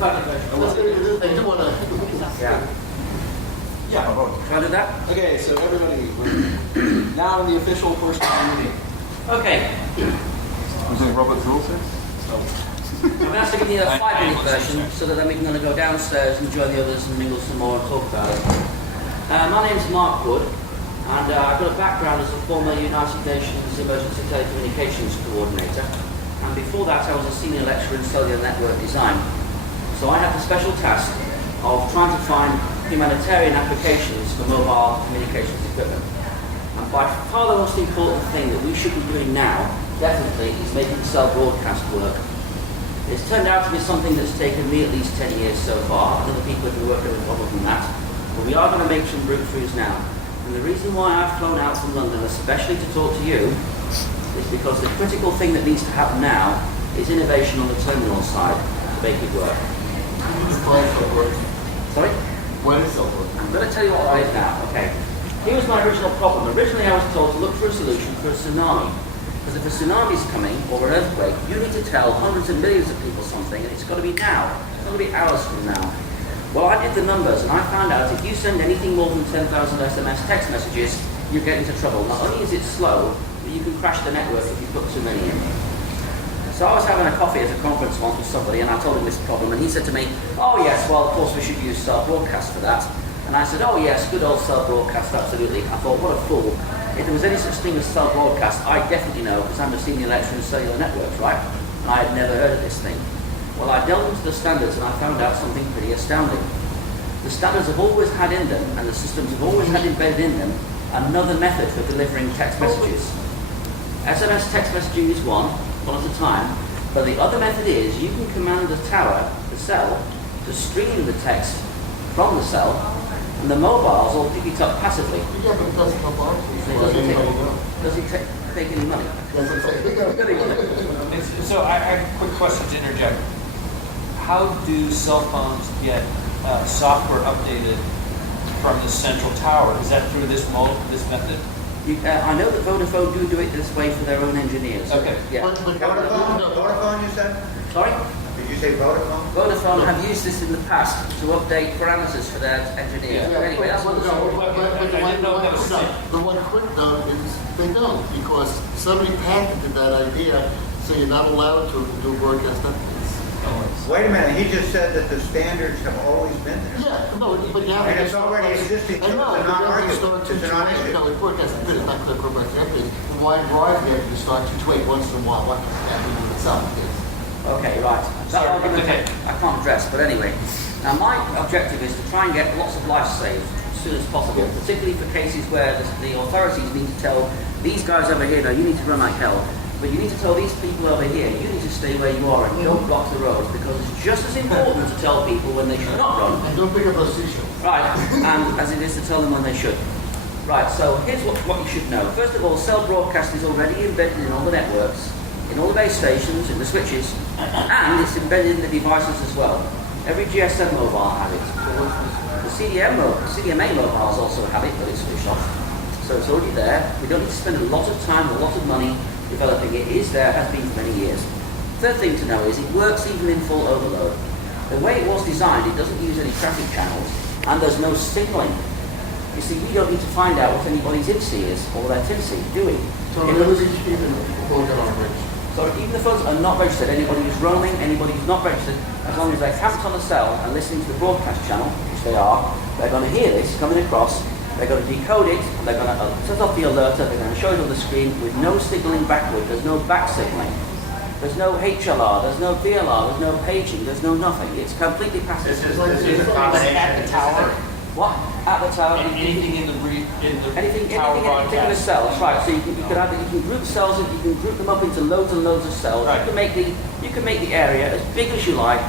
public version. I do want to. Yeah. Yeah. Can I do that? Okay, so everybody, we're now in the official portion of the meeting. Okay. I'm doing Robert's rules here. I'm asked to give you a 5-minute version so that then we can kind of go downstairs and join the others and mingle some more and talk about it. My name's Mark Wood, and I've got a background as a former United Nations Emergency Telecommunications Coordinator. And before that, I was a senior lecturer in cellular network design. So I had the special task of trying to find humanitarian applications for mobile communications equipment. And by far the most important thing that we should be doing now, definitely, is making cell broadcast work. It's turned out to be something that's taken me at least 10 years so far, and other people have been working on longer than that. But we are going to make some breakthroughs now. And the reason why I've flown out from London, especially to talk to you, is because the critical thing that needs to happen now is innovation on the terminal side to make it work. Sorry? When is it? I'm going to tell you what it is now. Okay. Here was my original problem. Originally I was told to look for a solution for a tsunami. Because if a tsunami is coming, or an earthquake, you need to tell hundreds of millions of people something, and it's got to be now. It's not going to be hours from now. Well, I did the numbers, and I found out if you send anything more than 10,000 SMS text messages, you get into trouble. Not only is it slow, but you can crash the network if you put too many in. So I was having a coffee at a conference once with somebody, and I told him this problem, and he said to me, "Oh yes, well of course we should use cell broadcast for that." And I said, "Oh yes, good old cell broadcast, absolutely." I thought, what a fool. If there was any such thing as cell broadcast, I definitely know, because I'm a senior lecturer in cellular networks, right? And I had never heard of this thing. Well, I delved into the standards and I found out something pretty astounding. The standards have always had in them, and the systems have always had embedded in them, another method for delivering text messages. SMS text messaging is one at a time, but the other method is you can command the tower, the cell, to stream the text from the cell, and the mobiles will pick it up passively. Yeah, but it doesn't help our Doesn't take any money. So I have a quick question to interject. How do cell phones get software updated from the central tower? Is that through this method? I know that Vodafone do it this way for their own engineers. Okay. Yeah. Vodafone, you said? Sorry? Did you say Vodafone? Vodafone have used this in the past to update parameters for their engineers. Yeah, Anyway, that's what the one quick note is they don't, because somebody patented that idea, so you're not allowed to do broadcast updates. Wait a minute, he just said that the standards have always been there. Yeah, no, but you have And to. it's already existing, so I know, it's a non-argument. start It's a non-issue. no, broadcast updates, not clear broadcast updates. Why drive there to start 228 once in a while? What can do with itself? Okay, right. That argument I can't address, but anyway. Now my objective is to try and get lots of lives saved as soon as possible, particularly for cases where the authorities need to tell these guys over here, no, you need to run like hell. But you need to tell these people over here, you need to stay where you are and don't block the roads, because it's just as important to tell people when they should not run. And don't pick up those seashells. Right, and as it is to tell them when they should. Right, so here's what you should know. First of all, cell broadcast is already embedded in all the networks, in all the base stations, in the switches, and it's embedded in the devices as well. Every GSM mobile has it. The CDMA mobiles also have it, but it's switched off. So it's already there. We don't need to spend a lot of time, a lot of money developing it. It is there, has been for many years. Third thing to know is it works even in full overload. The way it was designed, it doesn't use any traffic channels, and there's no signaling. You see, we don't need to find out what anybody's ETSI is or their TIMSI, do we? So even people get on bridge. So even the phones are not registered. Anybody who's roaming, anybody who's not registered, as long as they're camped on the cell and listening to the broadcast channel, which they are, they're going to hear this coming across, they're going to decode it, and they're going to set off the alerter, they're going to show it on the screen with no signaling backward, there's no back signaling. There's no HLR, there's no VLR, there's no paging, there's no nothing. It's completely passive. This is a combination. At the tower? What? At the tower? Anything in the Anything tower in a particular broadcast? cell, that's right. So you can group cells, and you can group them up into loads and loads of cells. Right. You can make the area as big as you like,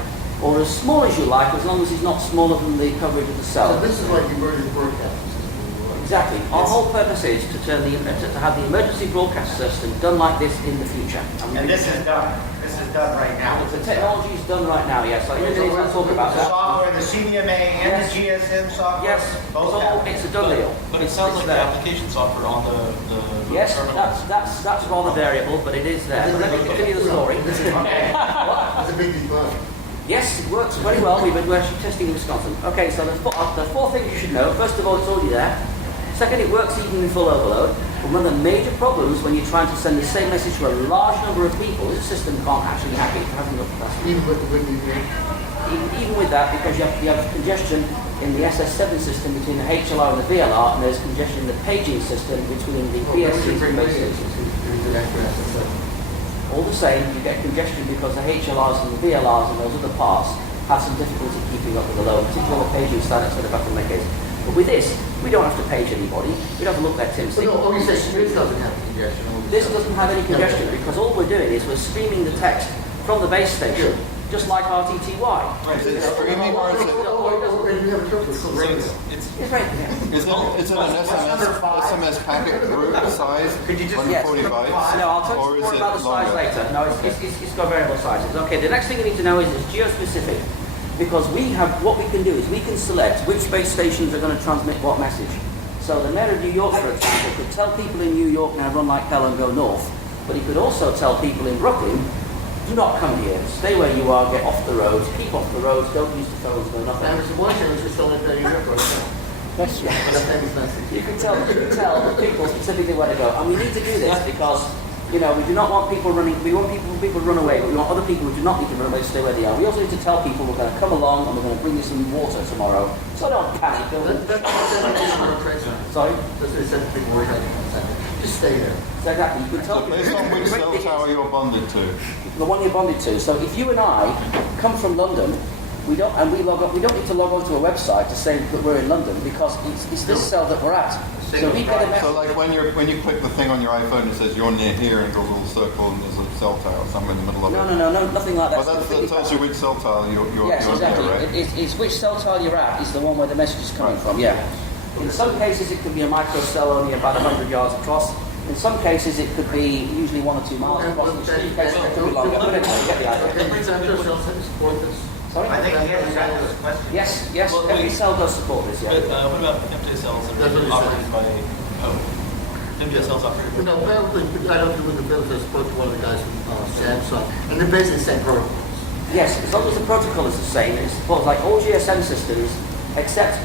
or as small as you like, as long as it's not smaller than the coverage of the cell. So this is like emergency broadcast system. Exactly. Our whole purpose is to have the emergency broadcast system done like this in the future. And this is done. This is done right now. The technology is done right now, yes. So in a minute I'll talk about The that. software, the CDMA and the GSM software? Yes, Both have. it's a done deal. But it sounds like the there. application software on the Yes, terminal. that's rather variable, but it is there. But let me continue the story. It's a big decline. Yes, it works very well. We're actually testing in Wisconsin. Okay, so the four things you should know. First of all, it's already there. Second, it works even in full overload. And one of the major problems when you're trying to send the same message to a large number of people is the system can't actually hack it. It hasn't got capacity. Even with the windy day. Even with that, because you have congestion in the SS7 system between the HLR and the VLR, and there's congestion in the paging system between the PSCs and base stations. All the same, you get congestion because the HLRs and the VLRs and those other parts have some difficulty keeping up with the load, particularly on the paging side, that's sort of bottleneck is. But with this, we don't have to page anybody. We don't have to look at Tim. So no, you say this doesn't have congestion. This doesn't have any congestion because all we're doing is we're streaming the text from the base station, just like RTTY. Right. Is it streaming or is it? It's right there. Is it an SMS packet group size? Could you just- 140 bytes? No, I'll tell Or you is more it about the size longer? later. No, it's got variable sizes. Okay, the next thing you need to know is it's geospecific. Because what we can do is we can select which base stations are going to transmit what message. So the mayor of New York, for example, could tell people in New York now run like hell and go north, but he could also tell people in Brooklyn, do not come here, stay where you are, get off the roads, keep off the roads, don't use the phones, no nothing. And Mr. Washington was just telling that you rip right That's right. That's famous message. You can tell people specifically where to go. And we need to do this because, we do not want people running, we want people to run away, but we want other people who do not need to run away to stay where they are. We also need to tell people we're going to come along and we're going to bring you some water tomorrow. So don't panic. Sorry? Just stay there. So exactly, you can tell So people. based on which cell tower you're bonded to? The one you're bonded to. So if you and I come from London, we don't need to log on to a website to say that we're in London because it's this cell that we're at. So we get a message. So like when you click the thing on your iPhone, it says you're near here and it goes a little circle and there's a cell tower somewhere in the middle of it. No, nothing like that. Well, that tells you which cell tower you're Yes, exactly. near, right? It's which cell tower you're at is the one where the message is coming from, yeah. In some cases, it could be a microcell only about 100 yards across. In some cases, it could be usually 1 or 2 miles across. In some cases, it could be longer. But anyway, you get the idea. Sorry? I think he answered this question. Yes, Well, every wait. cell does support this, yeah. But what about MTSLs that That's what are he operated by, MTSLs operated by? No, apparently, I don't do with the bills. I spoke to one of the guys from Samsung, and they're basically the same protocols. Yes, as long as the protocol is the same, it supports like all GSM systems, except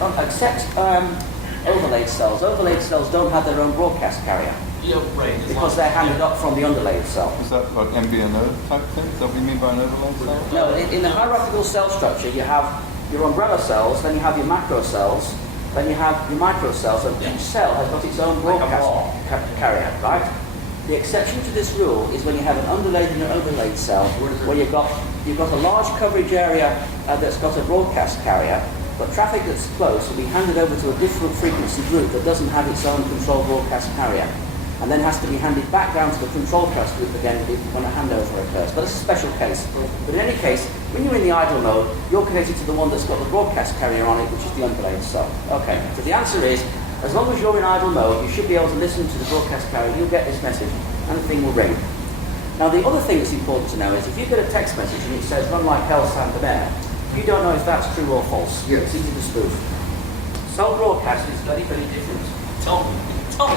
overlaid cells. Overlaid cells don't have their own broadcast carrier Yeah, right. as long because as- they're handed up from the underlaid cell. Is that like MBNO type thing? Is that what you mean by an overlay cell? No, in the hierarchical cell structure, you have your umbrella cells, then you have your macro cells, then you have your micro cells, and each cell has got its own broadcast carrier, right? The exception to this rule is when you have an underlaid and an overlaid cell, where you've got a large coverage area that's got a broadcast carrier, but traffic that's close will be handed over to a different frequency group that doesn't have its own control broadcast carrier, and then has to be handed back down to the control class group again when a handover occurs. But it's a special case. But in any case, when you're in the idle mode, you're connected to the one that's got the broadcast carrier on it, which is the underlaid cell. Okay, so the answer is, as long as you're in idle mode, you should be able to listen to the broadcast carrier, you'll get this message, and the thing will ring. Now, the other thing that's important to know is if you get a text message and it says, run like hell, San Bernard, you don't know if that's true or false. Yes. It's easy to spoof. Cell broadcast is very, very different. Tell me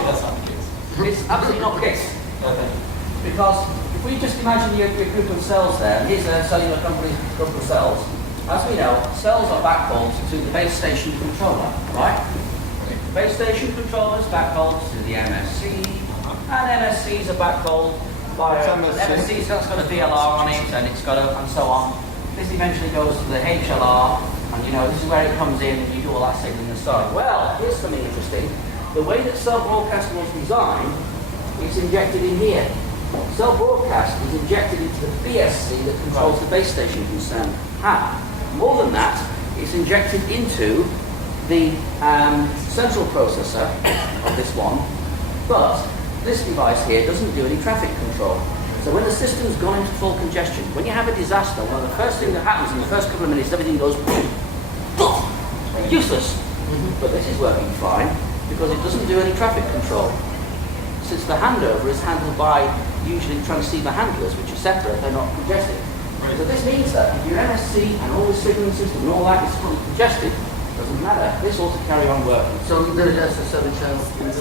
that's not the case. It's absolutely not the case. Okay. Because if we just imagine your group of cells there, and here's a cellular company's group of cells. As we know, cells are backhauled to the base station controller, right? The base station controller is backhauled to the MSC, and MSCs are backhauled by MSC's got a VLR on it, and it's got and so on. This eventually goes to the HLR, and this is where it comes in, and you do all that signaling and stuff. Well, here's something interesting. The way that cell broadcast was designed, it's injected in here. Cell broadcast is injected into the BSC that controls the base station concern. More than that, it's injected into the central processor of this one, but this device here doesn't do any traffic control. So when the system's gone into full congestion, when you have a disaster, one of the first things that happens in the first couple of minutes, everything goes useless. But this is working fine because it doesn't do any traffic control. Since the handover is handled by usually transceiver handlers, which are separate, they're not congested. Right. So this means that if your MSC and all the signaling system and all that is fully congested, doesn't matter. This ought to carry on working. So there's SS7 channels through this?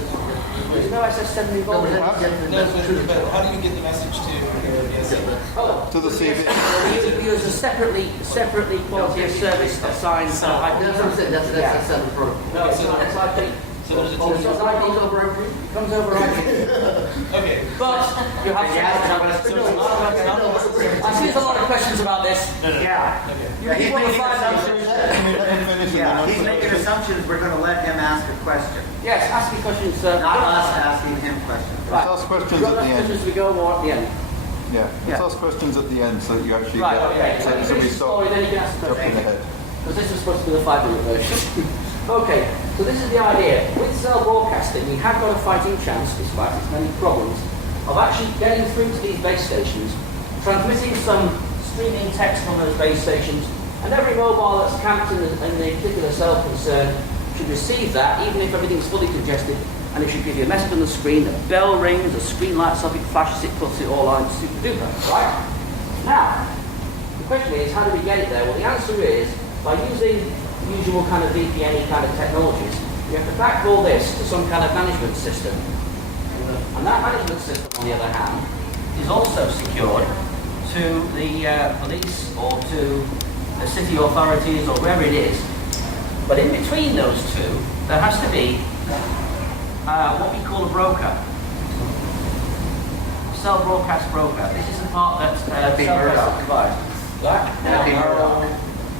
There's no SS7 involved. No, but No, but how do you get the message to the Oh, To the CV. you use a separately quality of service assigned That's what I'm saying, that's Yeah. seven protocol. No, it's not SIP. So there's a Oh, It's so it's not not over IP? comes over on Okay. But you have So it's not- I see there's a lot of questions about this. Yeah. You He's people will making find out. assumptions. Finish Yeah, and he's then making assumptions, we're gonna let him ask a question, Yes, ask me questions. not us asking him questions. Right. Let's ask questions You've at got the enough end. questions to go more at the end. Yeah, let's Yeah. ask questions at the end so that you actually Right, okay. so, Let me so we finish the story, stop then you can ask the jumping question. ahead. Because this was supposed to be the 5-minute version. Okay, so this is the idea. With cell broadcasting, we have got a fighting chance, despite its many problems, of actually getting through to these base stations, transmitting some streaming text from those base stations, and every mobile that's camped in the particular cell concern should receive that, even if everything's fully congested, and it should give you a message on the screen, a bell rings, a screen lights up, it flashes, it puts it all on, super duper, right? Now, the question is, how do we get it there? Well, the answer is, by using the usual kind of VPN kind of technologies, you have to backhaul this to some kind of management system. And that management system, on the other hand, is also secured to the police or to the city authorities or wherever it is. But in between those two, there has to be what we call a broker. Cell broadcast broker. This is the part that That'd be CellCast Murdoch. provides. Right? That'd be Murdoch.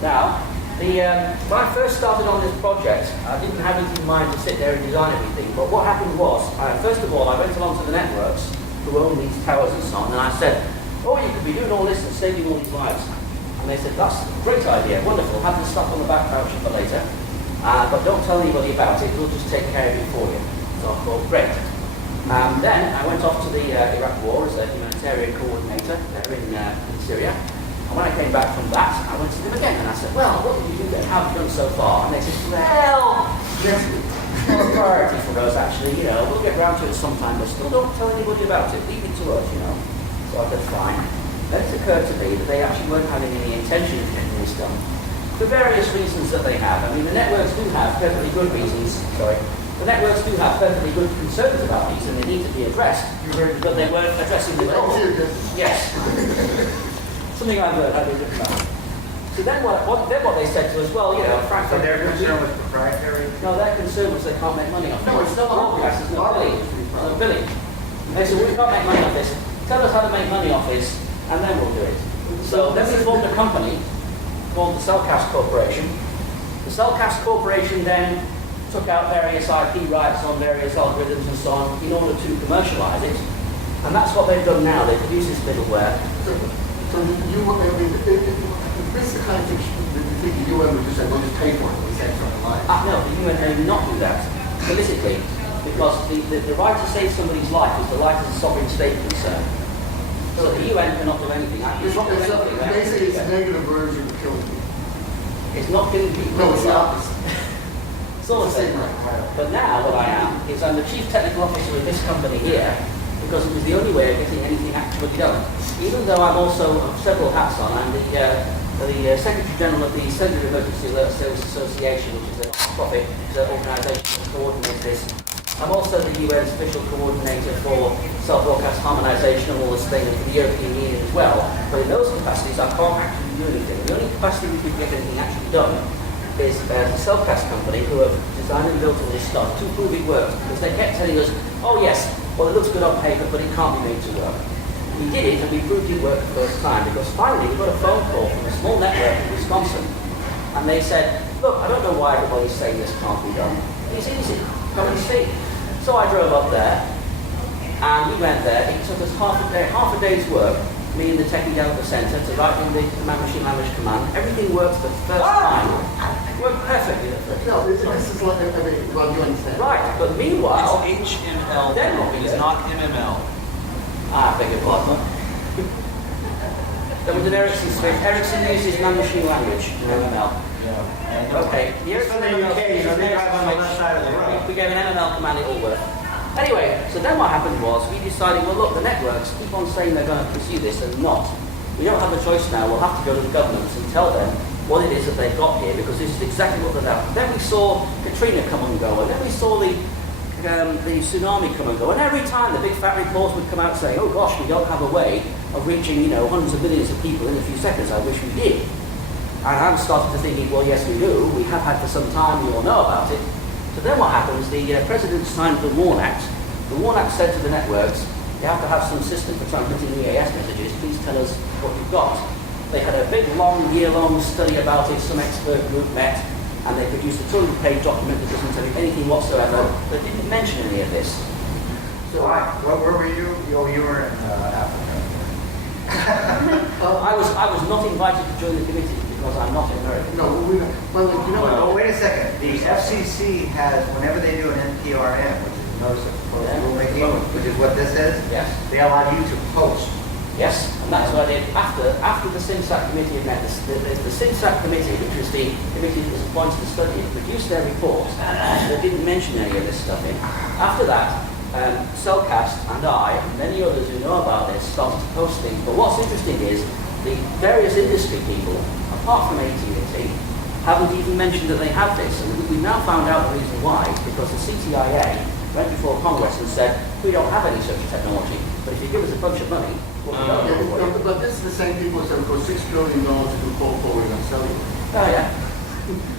Now, when I first started on this project, I didn't have it in mind to sit there and design everything. But what happened was, first of all, I went along to the networks who own these towers and so on, and I said, "Oh, you could be doing all this and saving all these lives." And they said, "That's a great idea, wonderful. Have this stuff on the back voucher for later, but don't tell anybody about it. We'll just take care of it for you." So I thought, great. Then I went off to the Iraq War as a humanitarian coordinator there in Syria. And when I came back from that, I went to them again and I said, "Well, what did you do? How have you done so far?" And they said, "Well, it's not a priority for us actually, we'll get round to it sometime, but still don't tell anybody about it, leave it to us, So I said, fine. Then it occurred to me that they actually weren't having any intention of getting this done. For various reasons that they have. I mean, the networks do have perfectly good reasons, the networks do have perfectly good concerns about these and they need to be addressed, but they weren't addressing them at all. Yes. Something I've heard about. So then what they said to us, well, Frank, So their concern was proprietary? no, their concern was they can't make money off it. No, it's not broadcast, there's no obvious. billing. There's no billing. They said, we can't make money off this. Tell us how to make money off this, and then we'll do it. So then we formed a company called the CellCast Corporation. The CellCast Corporation then took out various IP rights on various algorithms and so on in order to commercialize it. And that's what they've done now. They produce this middleware. So you, I mean, this is the kind of thing that you think the UN would just say, "We'll just pay for it." We save from life. No, the UN may not do that politically, because the right to save somebody's life is the right as a sovereign state concern. So the UN cannot do anything. It's basically it's a negative version of killing people. It's not killing people. No, it's the opposite. It's all the same. But now what I am is I'm the chief technical officer of this company here because it was the only way of getting anything actually done. Even though I'm also several hats on, I'm the Secretary General of the Centre of Emergency Alert Service Association, which is a profit organisation that coordinates this. I'm also the UN's official coordinator for self-broadcast harmonisation and all this thing, and for the European Union as well. But in those capacities, I can't actually do anything. The only capacity we could get anything actually done is the CellCast company, who have designed and built all this stuff to prove it works. Because they kept telling us, "Oh yes, well it looks good on paper, but it can't be made to work." We did it and we proved it worked the first time, because finally we got a phone call from a small network in Wisconsin, and they said, "Look, I don't know why everybody's saying this can't be done. It's easy, come and see." So I drove up there, and we went there. It took us half a day's work, me and the techie down at the centre, to write in the man-machine language command. Everything works the first time. It worked perfectly the first time. No, this is like, I mean, well, you understand. Right, but meanwhile, It's HML, Then what we it's did- not MML. I beg your pardon. There was an Ericsson switch. Ericsson uses man-machine language, MML. Okay, the Ericsson From the UK, they drive on the left side of the road. We gave an MML command, it all worked. Anyway, so then what happened was, we decided, well look, the networks keep on saying they're going to pursue this and not. We don't have a choice now, we'll have to go to the governments and tell them what it is that they've got here, because this is exactly what they're about. Then we saw Katrina come and go, and then we saw the the tsunami come and go. And every time the big fat reports would come out saying, oh gosh, we don't have a way of reaching, hundreds of millions of people in a few seconds. I wish we did. And I'm starting to thinking, well, yes, we do. We have had for some time. You all know about it. So then what happens? The president signed the WARN Act. The WARN Act said to the networks, you have to have some system for transmitting EAS messages. Please tell us what you've got. They had a big, long, year-long study about it. Some expert group met, and they produced a 200-page document that doesn't tell you anything whatsoever. That didn't mention any of this. So where were you? Oh, you were in Africa. I was not invited to join the committee because I'm not American. No, Oh, wait a second. The FCC has, whenever they do an NPRM, which is a notice of proposed rulemaking, which is what this is, Yes. they allow you to post. Yes, and that's what I did after the SINSAT committee had met. The SINSAT committee, which was the committee that was appointed to study it, produced their report. They didn't mention any of this stuff in. After that, CellCast and I, and many others who know about this, started to post things. But what's interesting is the various industry people, apart from AT&T, haven't even mentioned that they have this. And we've now found out the reason why, because the CTIA went before Congress and said, we don't have any such technology, but if you give us a bunch of money, we'll be able to do it. but this is the same people who said for $6 trillion to do call forwarding on cellular. Oh, yeah.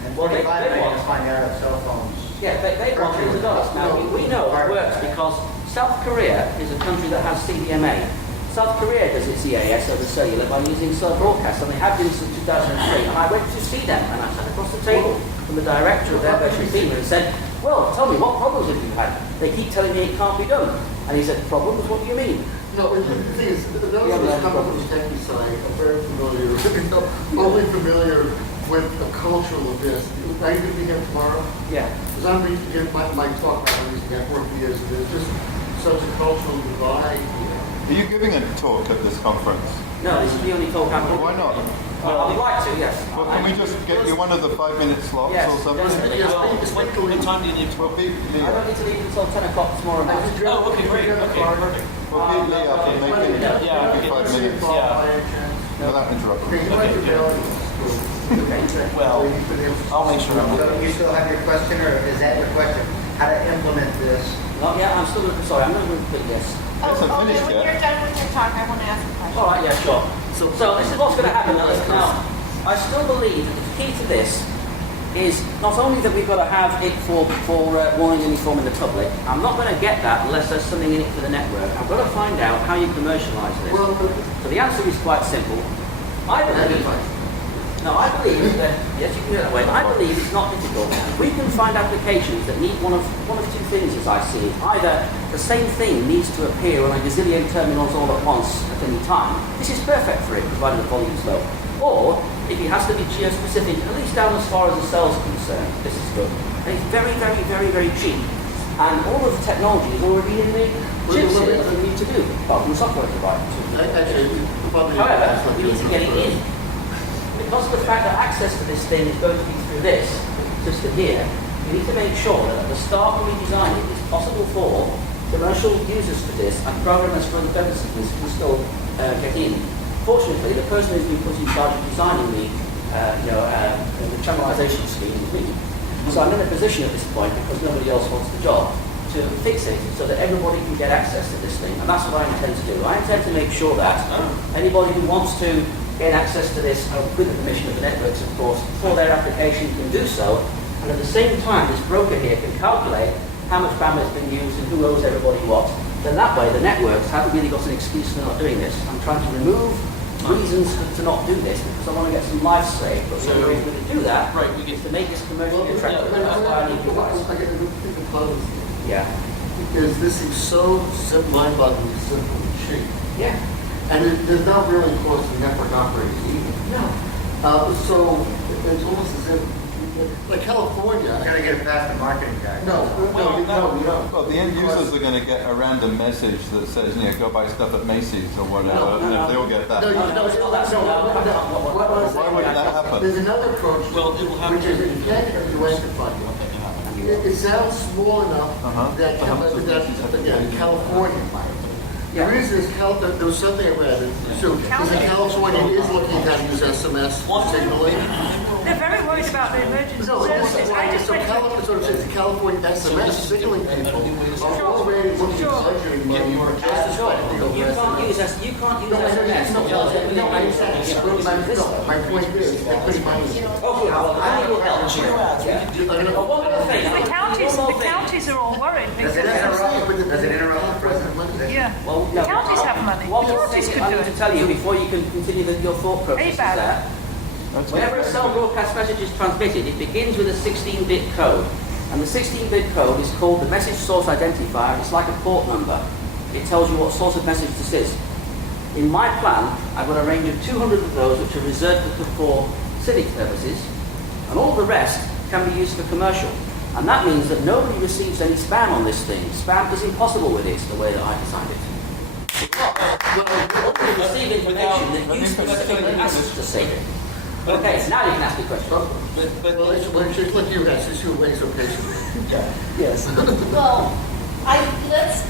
And Well, they 45 million want- to find out if cell phones. Yeah, they want $1 billion. Now, we know it works because South Korea is a country that has CDMA. South Korea does its EAS over cellular by using cell broadcast, and they have been since 2003. And I went to see them, and I sat across the table from the director of their virtual team and said, well, tell me, what problems have you had? They keep telling me it can't be done. And he said, problems? What do you mean? No, the thing is, those of us coming from the techie side are very familiar, only familiar with the cultural of this. Are you going to be here tomorrow? Yeah. Because I'm reading my talk about these network years, and there's just such a cultural divide here. Are you giving a talk at this conference? No, this is the only talk I'm doing. Why not? Well, I'd like to, yes. Well, can we just get you one of the 5-minute slots Yes, or something? definitely. What time do you need to? We'll beat Lee I don't up. need to leave until 10 o'clock tomorrow night. Oh, okay, great. Okay, perfect. We'll beat Lee up and make it Yeah, maybe 5 minutes without interrupting. Okay, you went to reality school. Well, I'll make sure I'm. So you still have your question, or is that your question? How to implement this? No, yeah, I'm still looking, sorry, I'm not going to put this. Hasn't Okay, finished when yet. you're done with your talk, I want to ask a question. All right, yeah, sure. So this is what's going to happen now. I still believe that the key to this is not only that we've got to have it for warning and informing the public. I'm not going to get that unless there's something in it for the network. I've got to find out how you commercialise this. Well, So the answer is quite simple. I believe that, yes, you can do it that way. I believe it's not difficult. We can find applications that need one of two things as I see it. Either the same thing needs to appear on a gazillion terminals all at once at any time. This is perfect for it, provided the volume's low. Or, if it has to be geo-specific, at least down as far as the cells are concerned, this is good. And it's very, very, very, very cheap. And all of the technology is already in the chips here that we need to do, apart from software providers. actually, However, we need to get it in. Because of the fact that access to this thing is going to be through this system here, we need to make sure that at the start when we design it, it's possible for commercial users for this and programmers for the purposes of this can still get in. Fortunately, the person who's been put in charge of designing the channelization scheme is me. So I'm in a position at this point, because nobody else wants the job, to fix it so that everybody can get access to this thing. And that's what I intend to do. I intend to make sure that anybody who wants to gain access to this, with the permission of the networks, of course, for their application can do so. And at the same time, this broker here can calculate how much bandwidth has been used and who owes everybody what. Then that way, the networks haven't really got an excuse for not doing this. I'm trying to remove reasons to not do this because I want to get some lives saved. But the only way we're going to do that is to make this commercially attractive. That's why I need you guys. Yeah. Because this is so mind-boggling, simple and cheap. Yeah. And there's not really cost to network operators either. No. So it's almost as if, like California. Gotta get it past the marketing guy. No, we don't. Well, the end users are going to get a random message that says, go buy stuff at Macy's or whatever, and if they'll get that. Why wouldn't that happen? There's another approach, Well, it will have which to- is that you can't have you amplify it. It sounds small enough that, again, California. The reason is there was something I read. So, California is looking at how to use SMS signaling. They're very worried worried about the emergency No, services. I just so went to California, sort of says the California SMS signaling people are already looking at budgeting money just to spend the You can't use SMS. No, I understand. My point is, they put money in. Okay, well, I will help you. But one more thing. the counties are all worried Does it because, interrupt the president? yeah, Well, the counties have money. One The more counties thing could I do need to it. tell you before you can continue with your thought process is ABAC. that whenever a cell broadcast message is transmitted, it begins with a 16-bit code. And the 16-bit code is called the message source identifier. It's like a port number. It tells you what source of message this is. In my plan, I've got a range of 200 of those which are reserved for civic purposes, and all the rest can be used for commercial. And that means that nobody receives any spam on this thing. Spam is impossible with it, the way that I designed it. You receive information that you specifically asked to save it. Okay, now you can ask me questions. Well, it's like you guys, it's your way so patiently. Yes. Well, let's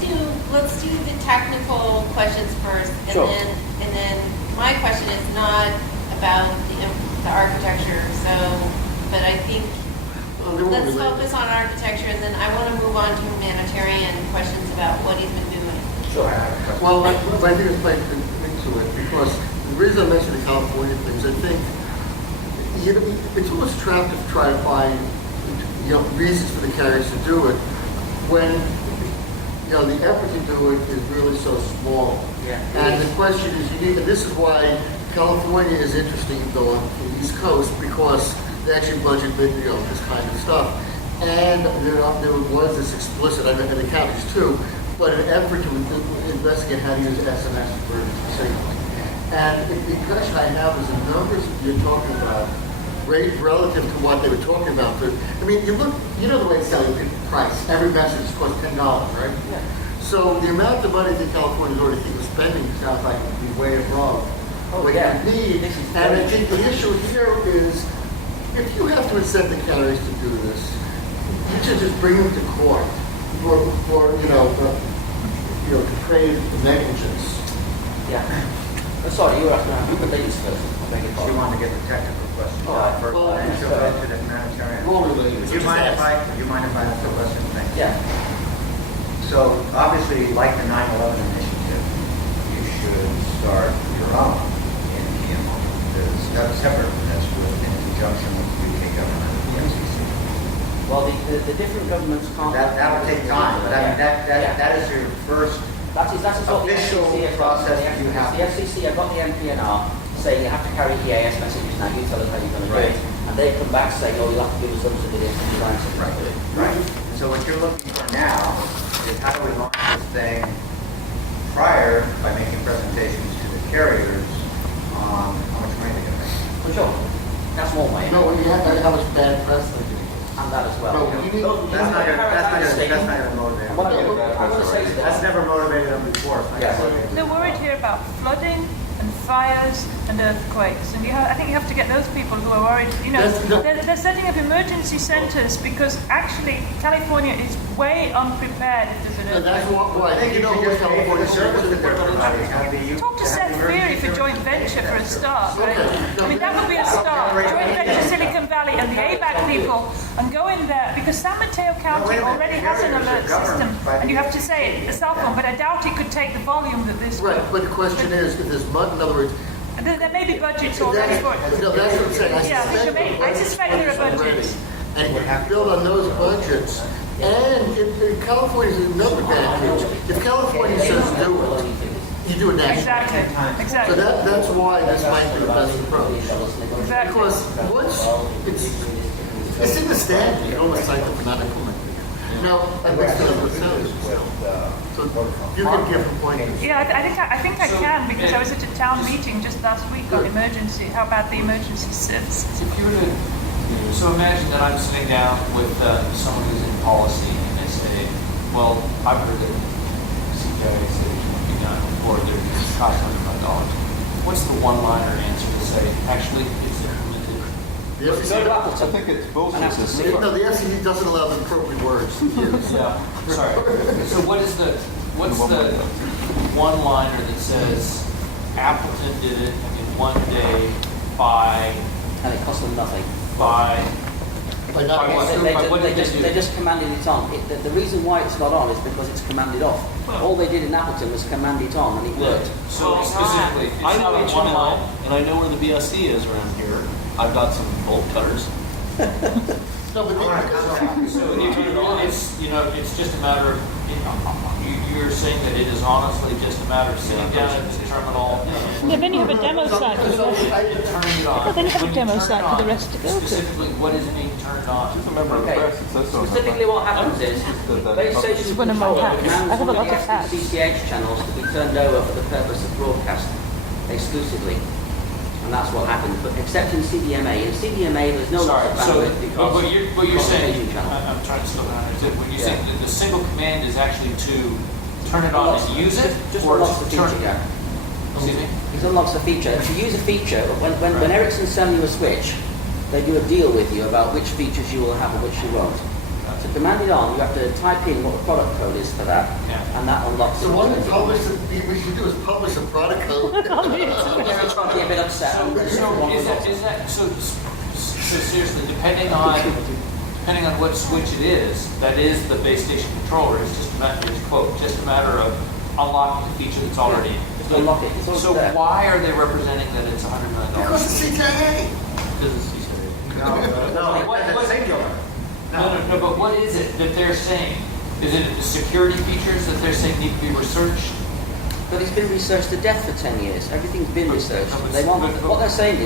do the technical questions first, and Sure. then my question is not about the architecture. So, but I think let's focus on architecture, and then I want to move on to humanitarian questions about what he's been doing. Sure. Well, I think it's playing into it, because the reason I mentioned the California things, I think, it's almost attractive to try to find, reasons for the carriers to do it, when, the effort to do it is really so small. Yeah. And the question is unique, and this is why California is interesting, though, on the East Coast, because they actually budget with, this kind of stuff. And there was this explicit, and the counties too, but an effort to investigate how to use SMS for signaling. And the question I have is the numbers you're talking about, relative to what they were talking about. I mean, you know the way it's selling price. Every message costs $10, right? Yeah. So the amount of money that California is already thinking of spending sounds like it would be way above what you need. And I think the issue here is, if you have to incent the carriers to do this, you should just bring them to court for to trade negligence. Yeah. Sorry, you were asking the ladies first. I beg your She pardon. wanted to get the technical question first, well, and she'll go to the humanitarian. All related. Would you mind if I ask the question? Thank you. Yeah. So obviously, like the 9/11 initiative, you should start your own in PMO. That's separate from this, in conjunction with the UK government and the FCC. Well, the different governments can't... That would take time, but I mean, that is your first That is what the official FCC has process got. you have. The FCC have got the NPNR saying you have to carry EAS messages now, you tell us how you're going to do Right. it. And they come back saying, you'll have to give us those videos and try and Right. do it. Right. So what you're looking for now is how do we launch this thing prior by making presentations to the carriers on how much money they're going to make. For sure. That's one way. No, you have to have much bad press they do. And that as well. No, you need- That's not gonna motivate And what them. I'm going to say is That's never motivated them before. It's not Yeah. gonna motivate them. They're worried here about flooding and fires and earthquakes. And I think you have to get those people who are worried. They're setting up emergency centers because actually California is way unprepared if there's an And that's earthquake. why, I think you know should what just pay for California the service that they're providing. Have the- Talk to have Seth the Feary emergency for joint venture for a start, right? Okay. I mean, that would be a start. Joint venture Silicon Valley and the ABAC people and go in there because San Mateo County already has an alert system and you have to say a cell phone, but I doubt it could take the volume that this Right, but the question is, if there's money, in other words, There may be budgets already for it. no, that's what I'm saying. I suspect there are budgets. And you have to build on those budgets. And if California is another advantage. If California says do it, you do it nationally. Exactly. So that's why this might be the best approach. Exactly. Because once it's in the standard, you can almost cite them for not implementing it. Now, at least another sounds. So you can give a point. Yeah, I think I can because I was at a town meeting just last week on emergency, how bad the emergency service is. If you were to, so imagine that I'm sitting down with someone who's in policy and they say, well, I've heard that CTO should be done or they're cost $105. What's the one-liner answer to say, actually, it's implemented? The FCC, I think it's bullshit. no, the FCC doesn't allow the appropriate words to use. Yeah, sorry. So what's the one-liner that says Appleton did it in one day by And it cost them nothing. by, By not By what? They just commanded it on. The reason why it's not on is because it's commanded off. All they did in Appleton was command it on, and it worked. so specifically, it's I know not a one HTML, line. and I know where the BSC is around here. I've got some bolt cutters. No, but So it's, it's just a matter of, you're saying that it is honestly just a matter of sitting down at the terminal and Yeah, then you have a demo site for the rest. turning it on. Well, then you have a When demo turn site it for the on, rest to go to. Specifically, what is being turned on? Just a member of the Okay. press, it says so. Specifically, what happens is base station It's one of my controller hats. commands I have a all lot the of hats. CCH channels to be turned over for the purpose of broadcast exclusively, and that's what happens. But except in CDMA, there's no loss Sorry, of so bandwidth because what you're saying, communication channel. I'm trying to slow down here. When you say Yeah. that the single command is actually to turn it on and use it, Just or unlocks the to turn feature, it? yeah. Excuse me? It unlocks the feature. If you use a feature, when Ericsson sell you a switch, they do a deal with you about which features you will have and which you won't. To command it on, you have to type in what the product code is for that, Yeah. and that unlocks the it. one that published, we should do is publish a product code. They're trying to be a bit upset. So seriously, depending on what switch it is, that is the base station controller, it's just a matter of unlocking the feature that's already in. Just unlock it. It's always So there. why are they representing that it's $100 million? Because it's CTA. Because it's CTO. No, What- that's singular. No, but what is it that they're saying? Is it the security features that they're saying need to be researched? But it's been researched to death for 10 years. Everything's been researched. But- What they're saying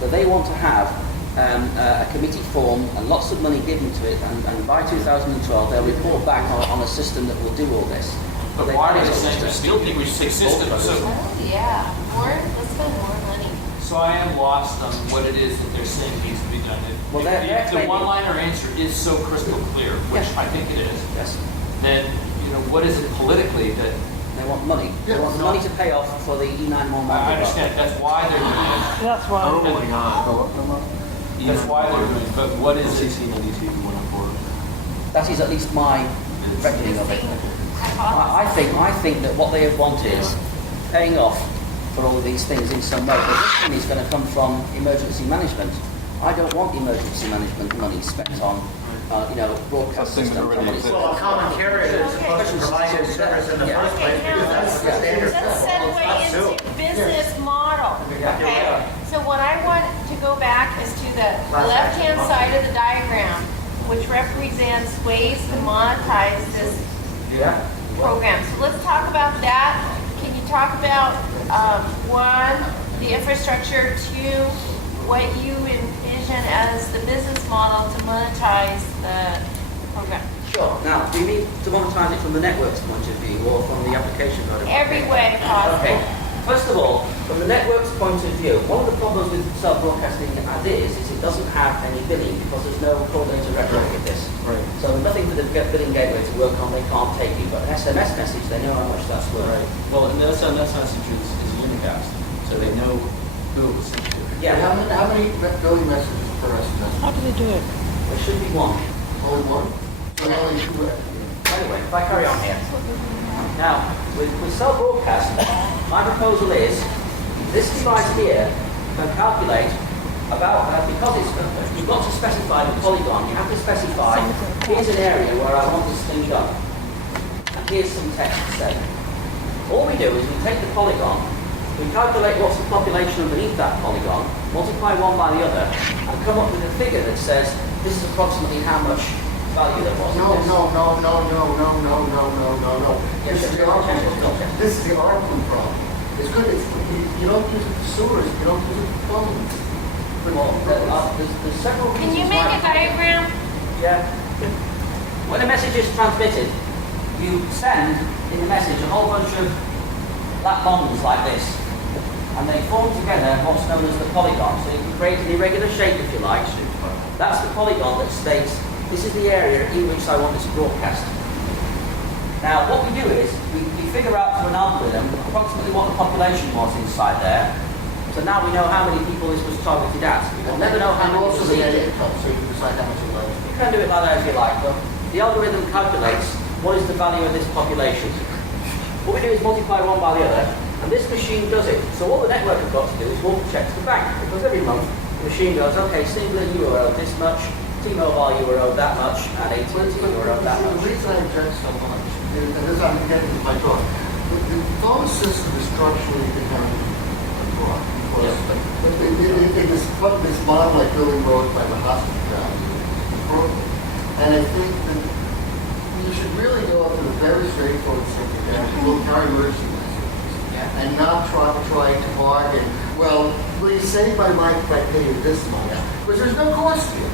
that they want to have a committee formed and lots of money given to it, and by 2012 they'll report back on a system that will do all this. But They- why are they it's saying that? just Still think we should say system. So, Oh, yeah, let's spend more money. so I am lost on what it is that they're saying needs to be done. Well, they're If the claiming- one-liner answer is so crystal clear, which Yeah. I think it is, Yes, then, what is it politically that, they want money. They Yeah, want the money to pay off for the E911. I understand, that's why they're doing it. That's why. Oh my God. That's why they're doing it, but what is it? CC92 104. That is at least my reckoning of it. I think that what they want is paying off for all of these things in some way. But this money is going to come from emergency management. I don't want emergency management money spent on, broadcast Things that systems. already exist. Well, a common carrier is supposed to provide this service in the first place because that's the standard. Let's segue Sue. into business model, okay? So what I want to go back is to the left-hand side of the diagram, which represents ways to monetize this program. So let's talk about that. Can you talk about, one, the infrastructure, two, what you envision as the business model to monetize the program? Sure. Now, do you mean to monetize it from the network's point of view or from the application point of view? Every way possible. Okay. First of all, from the network's point of view, one of the problems with self-broadcasting as is it doesn't have any billing because there's no coordinator record with this. Right. So there's nothing for the billing gateway to work on, they can't take it. But an SMS message, they know how much that's worth. Right. Well, and the SMS message is unicast, so they know who it was sent to. Yeah, How many billing messages per SMS? How do they do it? there should be one. Only one? So only two. Anyway, if I carry on here. Now, with cell broadcast, my proposal is this device here can calculate about, because you've got to specify the polygon, you have to specify, here's an area where I want this thing done, and here's some text to say. All we do is we take the polygon, we calculate what's the population underneath that polygon, multiply one by the other, and come up with a figure that says this is approximately how much value there was. No. in this. This is the ARPU. This is the ARPU problem. It's good, you don't use it for sewers, you don't use it for plumbing. Well, there's several Can you reasons make why- a diagram? Yeah. When a message is transmitted, you send in the message a whole bunch of lat bonds like this, and they form together what's known as the polygon. So you can create an irregular shape if you like. That's the polygon that states this is the area in which I want this broadcast. Now, what we do is we figure out through an algorithm approximately what the population was inside there. So now we know how many people this was targeted at. We'll never know how And many also was the needed. area income, so you can decide how much it was. You can do it like that if you like, but the algorithm calculates what is the value of this population. What we do is multiply one by the other, and this machine does it. So all the network has got to do is walk checks to the bank, because every month machine goes, okay, Singular, you were owed this much, T-Mobile, you were owed that much, and AT&T, you were owed that The much. reason I object so much, and this I'm getting to my thought, the phone system is structurally inherently flawed. Because this model like Billy wrote by the hospitality is broken. And I think that you should really go up to the very straightforward simple thing, we'll carry emergency messages, and not try to bargain, well, will you save my life by paying this much? Because there's no cost here.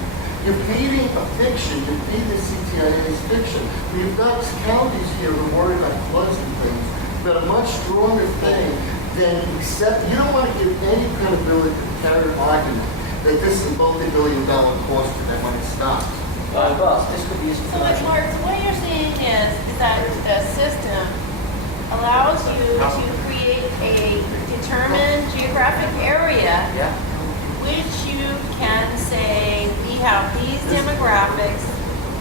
You're feeding a fiction, you're feeding the CTIA's fiction. We've got counties here who worry about floods and things, but a much stronger thing than accept, you don't want to give any credibility to the carrier argument that this is a multi-billion-dollar cost to them when it's not. But this could be used So for what Mark, what you're saying is that the system allows you to create a determined geographic area Yeah. which you can say, we have these demographics,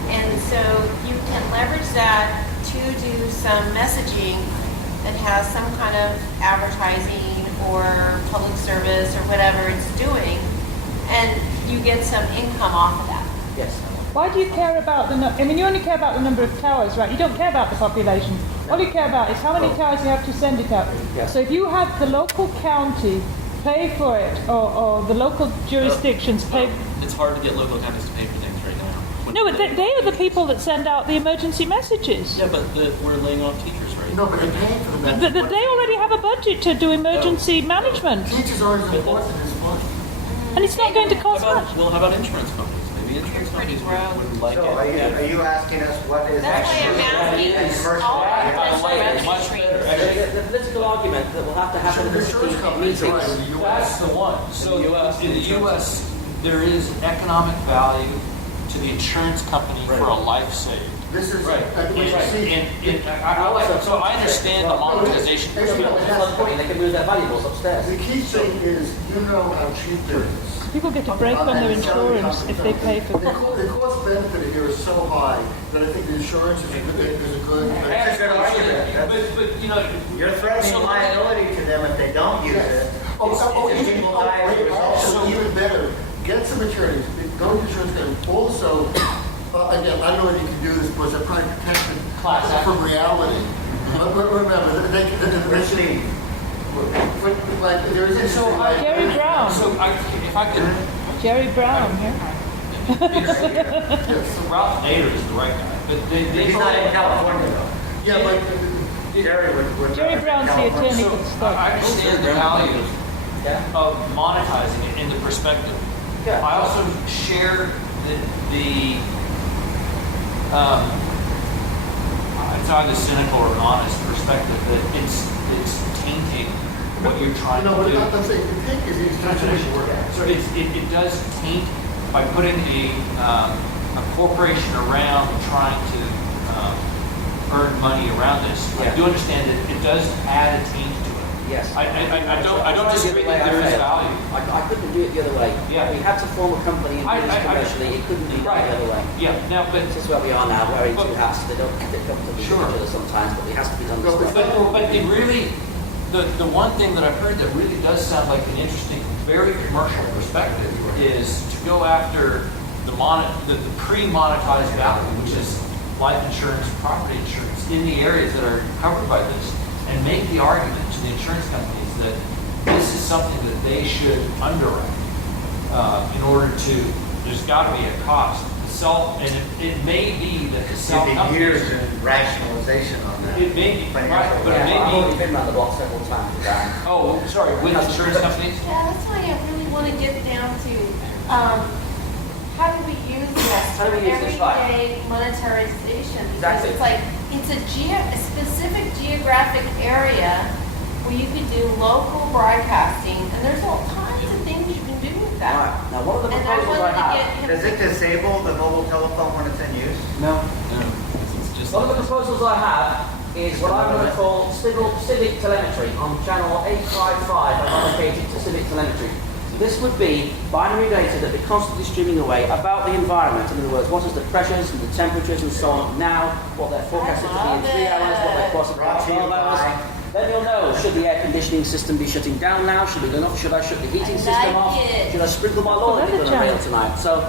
and so you can leverage that to do some messaging that has some kind of advertising or public service or whatever it's doing, and you get some income off of that. Yes. Why do you care about I mean, you only care about the number of towers, right? You don't care about the population. All you care about is how many towers you have to send it out. Yes. So if you have the local county pay for it, or the local jurisdictions pay... It's hard to get local counties to pay for things right now. No, but they are the people that send out the emergency messages. Yeah, but we're laying off teachers right now. No, but they're paying for the They already have a budget to do emergency management. Teachers aren't as important as money. And it's not going to cost much. How about insurance companies? Maybe insurance companies would like So it. are you asking us what is That's why I'm actually asking commercial? all By the potential way, revenue much streams. better. So Actually, the political argument that will have to happen in The the insurance city companies meetings. are in the That's US. the one. So In the US, in the US, there is economic value to the insurance company for a life saved. This is, Right. I mean, see, So I understand the monetization Well, perspective. Flood money, they can move their valuables upstairs. the key thing is, you know how cheap it is. People get a break on their insurance if they pay for The it. the cost benefit here is so high that I think the insurance is a good. That's a good argument. But, you know. You're threatening so- liability to them if they don't use it. It's Even, people die as a result. also, even better, get some attorneys, go to insurance company. Also, again, I don't know if you can do this, because they're probably protected Class action. from reality. But remember, they Steve, like, there is. So I- Jerry Brown. So if I could, Jerry Brown, yeah. Ralph Nader is the right guy, but they. he's not in California though. Yeah, like, Jerry would. Jerry Brown's the attorney So for the state. I understand the value Yeah. of monetizing it in the perspective. Yeah. I also share the it's either cynical or honest perspective that it's tainting what you're trying no, to but do. I'm saying, the thing is, it's not what you work at. So it does taint by putting a corporation around trying to earn money around this. I Yeah. do understand that it does add a taint to it. Yes. I don't disagree that there is value. I couldn't do it the other way. Yeah. We had to form a company and do this commercially. It couldn't be done Right. the other way. Yeah, now, but This is where we are now, wearing two But- hats. They don't fit comfortably Sure. with each other sometimes, but it has to be done this No, way. But it really, the one thing that I've heard that really does sound like an interesting, very commercial perspective is to go after the pre-monetized value, which is life insurance, property insurance, in the areas that are covered by this, and make the argument to the insurance companies that this is something that they should underwrite in order to, there's got to be a cost. And it may be that the cell It'd be companies. years in rationalization on that. It may be, right, but it Yeah, may I've be. already been around the block several times with that. Oh, sorry, with insurance companies? Yeah, that's why I really want to get down to, how do we use this How for do we use this, right? everyday monetarization? Because Exactly. it's like, it's a specific geographic area where you could do local broadcasting, and there's all kinds of things you can do with that. Right. Now, one of the And I proposals I wanted to have. get him. Does it disable the mobile telephone when it's in use? No. It's just. One of the proposals I have is what I'm going to call civic telemetry on channel 855 and allocated to civic telemetry. So this would be binary data that we're constantly streaming away about the environment. In other words, what is the pressures and the temperatures and so on now, what they're forecasted to be in 3 hours, what they're forecasted to be in 12 hours. Then you'll know, should the air conditioning system be shutting down now? Should we go off? Should I shut the heating system off? Should I sprinkle my lawn if it's on a rail tonight? So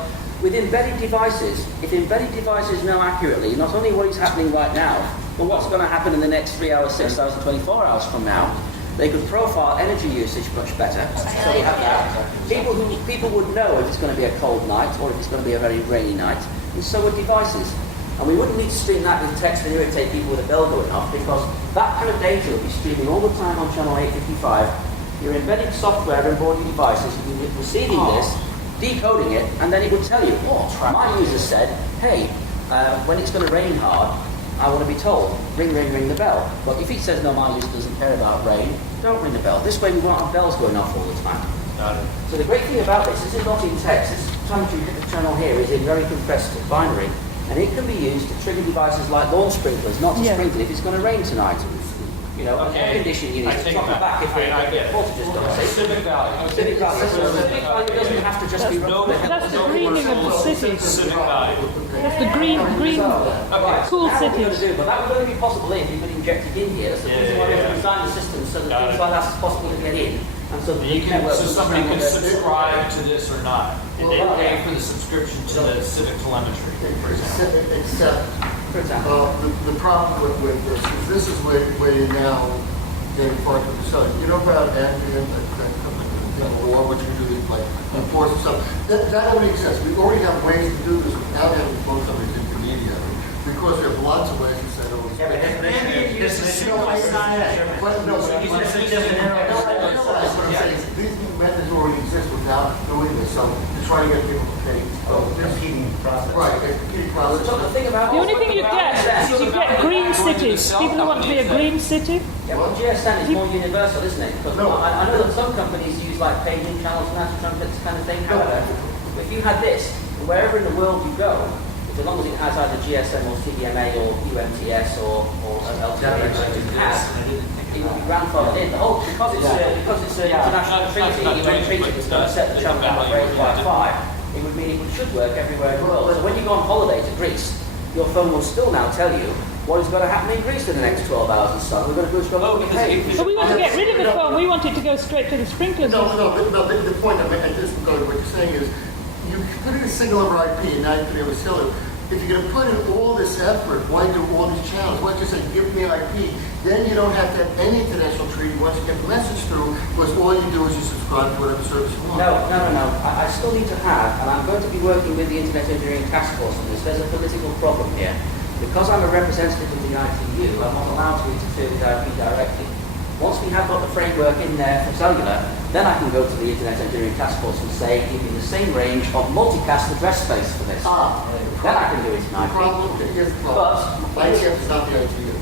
with embedded devices, if embedded devices know accurately not only what is happening right now, but what's going to happen in the next 3 hours, 6 hours, and 24 hours from now, they could profile energy usage much better. So we have that. People would know if it's going to be a cold night or if it's going to be a very rainy night, and so would devices. And we wouldn't need to stream that with text to irritate people with a bell going off, because that kind of data will be streaming all the time on channel 855. Your embedded software and board devices will be receiving this, decoding it, and then it would tell you, my user said, hey, when it's going to rain hard, I want to be told, ring, ring, ring the bell. But if he says, no, my user doesn't care about rain, don't ring the bell. This way we won't have bells going off all the time. So the great thing about this is not in text. This channel here is in very compressed binary. And it can be used to trigger devices like lawn sprinklers, not to sprinkle if it's going to rain tonight. You know, an air conditioning unit to drop it back if the voltage is done. Civic value. Civic value. So civic value doesn't have to just be... That's the greening of the cities. Civic value. That's the green, cool That's what we're going to cities. do, but that would only be possible if you could inject it in here. So this is why we have to design the system so that things like that's possible to get in. And so So somebody can subscribe to this or not. And they pay for the subscription to the civic telemetry, for example. Except, For example. the problem with this is this is where you're now getting far to the side. You know about ambient law, what you do is like enforce stuff. That already exists. We already have ways to do this without having to close somebody's intermediary. Because we have lots of ways to set over. Yeah, but this is But no, that's what I'm saying. These methods already exist without doing this, so to try to get people to pay. competing process. Right, a competing process. So the thing about The only thing you get is you get green cities. People who want to be a green city. Yeah, well, GSM is more universal, isn't it? Because I know that some companies use like paging channels and that kind of thing. However, if you had this, wherever in the world you go, as long as it has either GSM or CDMA or UMTS or LTE, it will be grandfathered in. The whole, because it's an international treaty, UN treaty that's going to set the channel rate by 5, it would mean it should work everywhere in the world. So when you go on holiday to Greece, your phone will still now tell you what is going to happen in Greece in the next 12 hours and so on. We're going to do But we want to get rid of the phone. We want it to go straight to the sprinklers. No, the point I'm making, just going to what you're saying is, you put in a single over IP and now you can be able to sell it. If you're going to put in all this effort, why do all these channels? Why just say, give me IP? Then you don't have to have any international treaty once you get the message through, because all you do is you subscribe to whatever service you want. No. I still need to have, and I'm going to be working with the Internet Engineering Task Force on this. There's a political problem here. Because I'm a representative of the ITU, I'm not allowed to interfere with IP directly. Once we have got the framework in there for cellular, then I can go to the Internet Engineering Task Force and say, give me the same range of multicast address space for this. Then I can do it in IP. Here's the problem. ITF is not the ITU.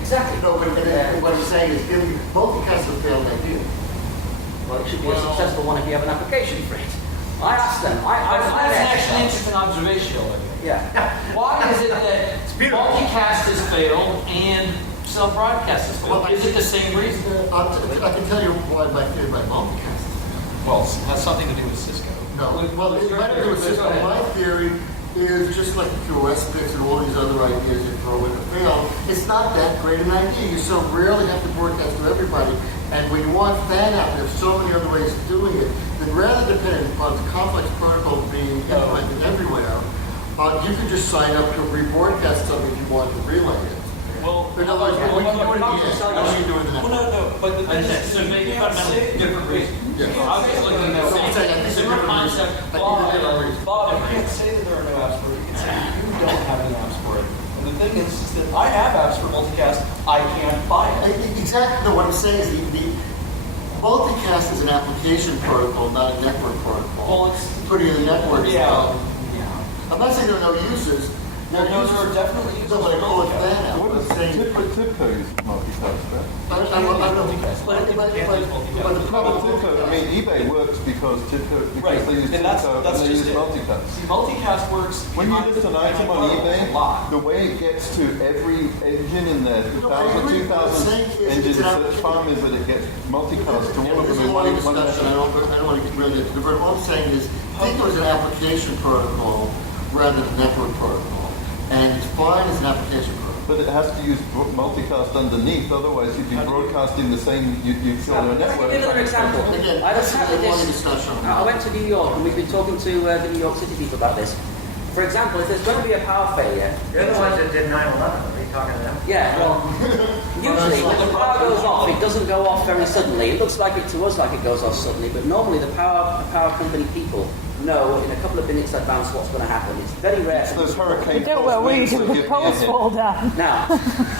Exactly. No, but what he's saying is, give me multicast is a failed idea. Well, it should be a successful one if you have an application for it. I asked them. That's actually an interesting observation. Yeah. Why is it that multicast has failed and cell broadcast has failed? Is it the same reason? I can tell you why my theory by multicast. Well, it has something to do with Cisco. No, well, it might have to do with Cisco. My theory is just like the QoS picks and all these other ideas you throw in the fail. It's not that great an idea. You so rarely have to broadcast to everybody. And when you want fan out, there's so many other ways of doing it, that rather dependent upon the complex protocol being implemented everywhere, you can just sign up to rebroadcast something if you want to relay it. Well, In other words, we can do it in the no. But the thing is, so maybe fundamentally different reasons. Yeah. Obviously, the same concept, You can't say that there are no apps for it. You can say you don't have any apps for it. And the thing is that I have apps for multicast. I can't buy it. Exactly. No, what I'm saying is the multicast is an application protocol, not a network protocol. Well, it's putting in the network. Yeah. I'm not saying there are no uses. There are definitely uses. No, but I call it fan out. What I'm is saying. TIPCO is multicast, right? I don't know. But the problem TIPCO, I mean, eBay works because TIPCO, Right, because they use and that's TIPCO and they just use it. multicast. See, multicast works. When you list an item on eBay, the way it gets to every engine in there, 2,000 engine search farm is that it gets multicast to all of them in one discussion. I don't want to really divert. What I'm saying is, TIPCO is an application protocol rather than network protocol. And it's fine as an application protocol. But it has to use multicast underneath, otherwise you'd be broadcasting the same, you'd kill their Can I network. give you another example? Again, I had a this is chat a with long this. discussion. I went to New York and we've been talking to the New York City people about this. For example, if there's going to be a power failure, They're the ones that did 9/11, are you talking to them? yeah, well, usually when the power goes off, it doesn't go off very suddenly. It looks like it to us like it goes off suddenly, but normally the power company people know in a couple of minutes advance what's going to happen. It's very rare. It's those hurricane Don't worry, winds that the give me a poles hit. fall down. Now,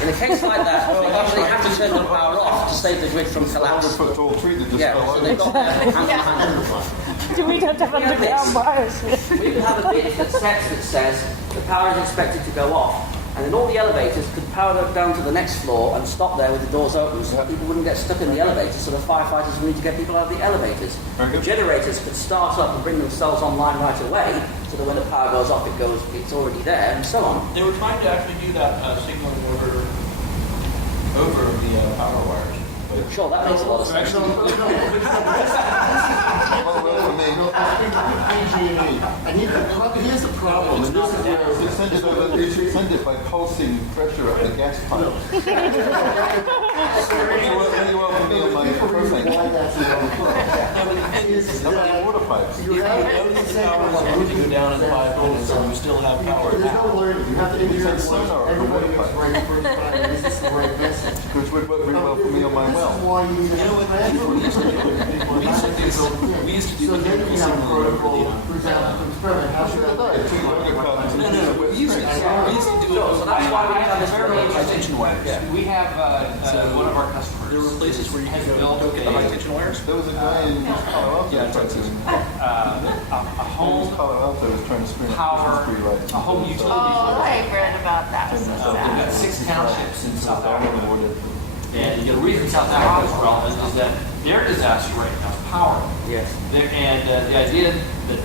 in a case like that, they usually have to turn the power off to save the grid from It's a collapse. 100-foot tall tree that just Yeah, fell so they've over. got their hand. We don't have underground wires. We could have a bit that sets that says the power is expected to go off, and then all the elevators could power up down to the next floor and stop there with the doors open, so that people wouldn't get stuck in the elevators. So the firefighters would need to get people out of the elevators. Very good. Generators could start up and bring themselves online right away, so that when the power goes off, it's already there, and so on. They were trying to actually do that signaling over the power wires. Sure, that makes a lot of sense. Well, for me, And here's the problem, and this is where you send it over, you should send it by pulsing pressure at the gas pipe. Really well for me on my propane. why that's is How about that water pipes? you have Notice the power is going to go down in 5 minutes and you still have power There's now. no learning. You have to engineer it once. Sonar or Everybody water gets pipe. right the first time. And this is the right message. Which would work very well for me on my This well. is why you need to have transfer. We used to do So then you have a protocol, for example, to experiment. How should I do it? Two hydrocarbons and No, a wet we used to string. do it. So that's why we have this Very very high tension wires. Yeah. We have one of our customers. There were places where you had to build the high tension wires. There was a guy in Palo Alto. Yeah, Texas. A home Palo Alto was trying to string up power, Christmas tree lights. a home utility. Oh, I read about that. So We've sad. got 6 townships in South Africa. And the reason South Africa is relevant is that their disaster right now is power. Yes. And the idea that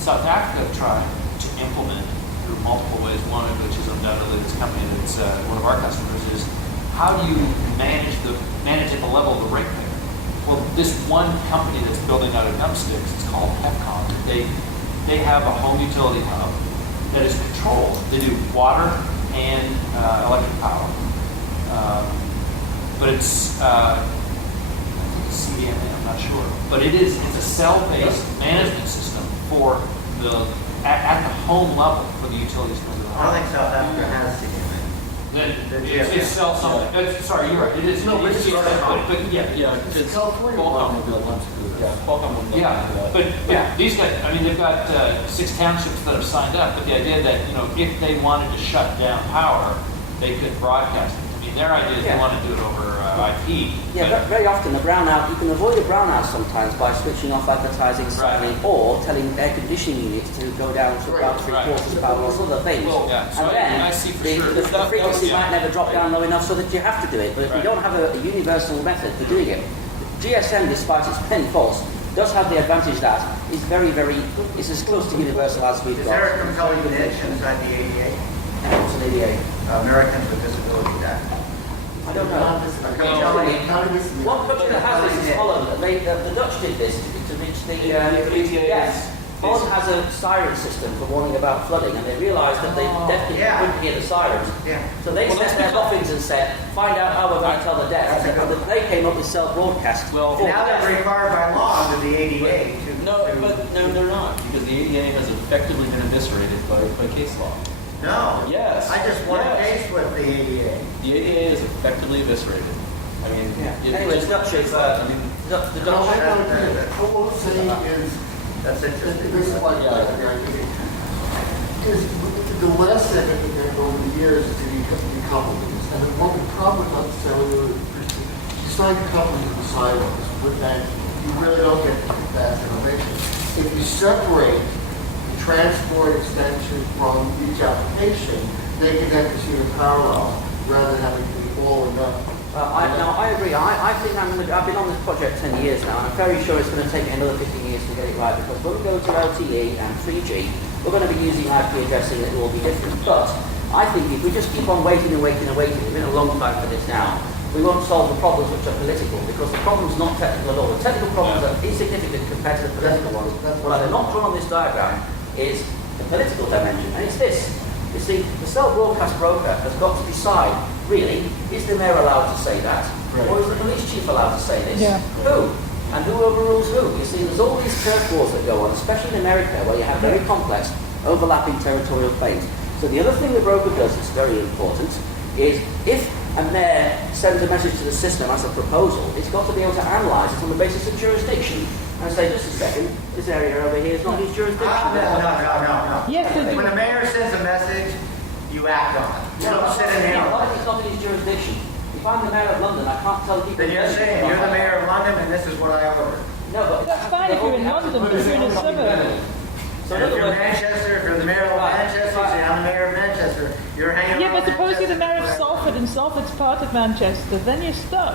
South Africa tried to implement through multiple ways, one of which is undoubtedly this company that's one of our customers, is how do you manage at the level of the ratepayer? Well, this one company that's building out of dumpsticks, it's called Pepcon. They have a home utility hub that is controlled. They do water and electric power. But it's CDMA, I'm not sure. But it's a cell-based management system for at the home level for the utilities. I don't think South Africa has CDMA. Then it's cell something. Sorry, you're right. It is. No, but it's but yeah. It's California. Yeah, but these guys, I mean, they've got 6 townships that have signed up, but the idea that, if they wanted to shut down power, they could broadcast it. I mean, their idea is they Yeah. want to do it over IP. Yeah, but very often the brownout, you can avoid a brownout sometimes by switching off advertising slightly or telling air conditioning units to go down to about 3/4 power or other things. Well, yeah, so and then I see for the, sure. the That- frequency yeah. might never drop down low enough so that you have to do it. But if you Right. don't have a universal method for doing it, GSM, despite its many faults, does have the advantage that it's it's as close to universal as we've Is got. there a compelling niche inside the ADA, What's an ADA? Americans with Disabilities Act? I don't know. One country that has this is Holland. The Dutch did this to reach the yes. Holland has a siren system for warning about flooding, and they realised that they deaf people Yeah. couldn't hear the sirens. Yeah. So they set their boffins and said, "Find out how we're going to tell the deaf." That's a good And they came up with self-broadcast. Well, for Now the they're deaf. required by law under the ADA to. No, they're not, because the ADA has effectively been eviscerated by case law. No. Yes. I just won a Yes. case with the ADA. The ADA is effectively eviscerated. I mean, Yeah. Anyway, the Dutch is I mean, the No, Dutch. I don't agree. What I'm saying is, That's this interesting. is like that, is the less that over the years is to decouple these. And the problem with not cellular, you start decoupling the silos, but then you really don't get that innovation. If you separate the transport extension from each application, they can then pursue in parallel rather than having to be all or nothing. I agree. I think I've been on this project 10 years now, and I'm very sure it's going to take me another 15 years to get it right, because when we go to LTE and 3G, we're going to be using IP addressing, and it will be different. But I think if we just keep on waiting and waiting and waiting, we've been a long time for this now, we won't solve the problems which are political, because the problem's not technical at all. The technical problems are insignificant compared to the political ones. What I've not drawn on this diagram is the political dimension, and it's this. You see, the cell broadcast broker has got to decide, really, is the mayor allowed to say that? Right. Or is the police chief allowed to say this? Yeah. Who? And who overrules who? You see, there's all these curveballs that go on, especially in America, where you have very complex, overlapping territorial claims. So the other thing the broker does that's very important is if a mayor sends a message to the system as a proposal, it's got to be able to analyse it on the basis of jurisdiction and say, just a second, this area over here is not his jurisdiction. No. Yes, they do. When the mayor sends a message, you act on it. You don't sit in here. What if it's not in his jurisdiction? If I'm the mayor of London, I can't tell people... Then you're saying, you're the mayor of London and this is what I ordered. No, but... That's fine if you're in London, but if you're in a suburb. So And in if other you're words... Manchester, if you're the mayor of Manchester, you say, I'm the mayor of Manchester. You're hanging Yeah, around but suppose you're the mayor of Manchester. Salford and Salford's part of Manchester, then you're stuck.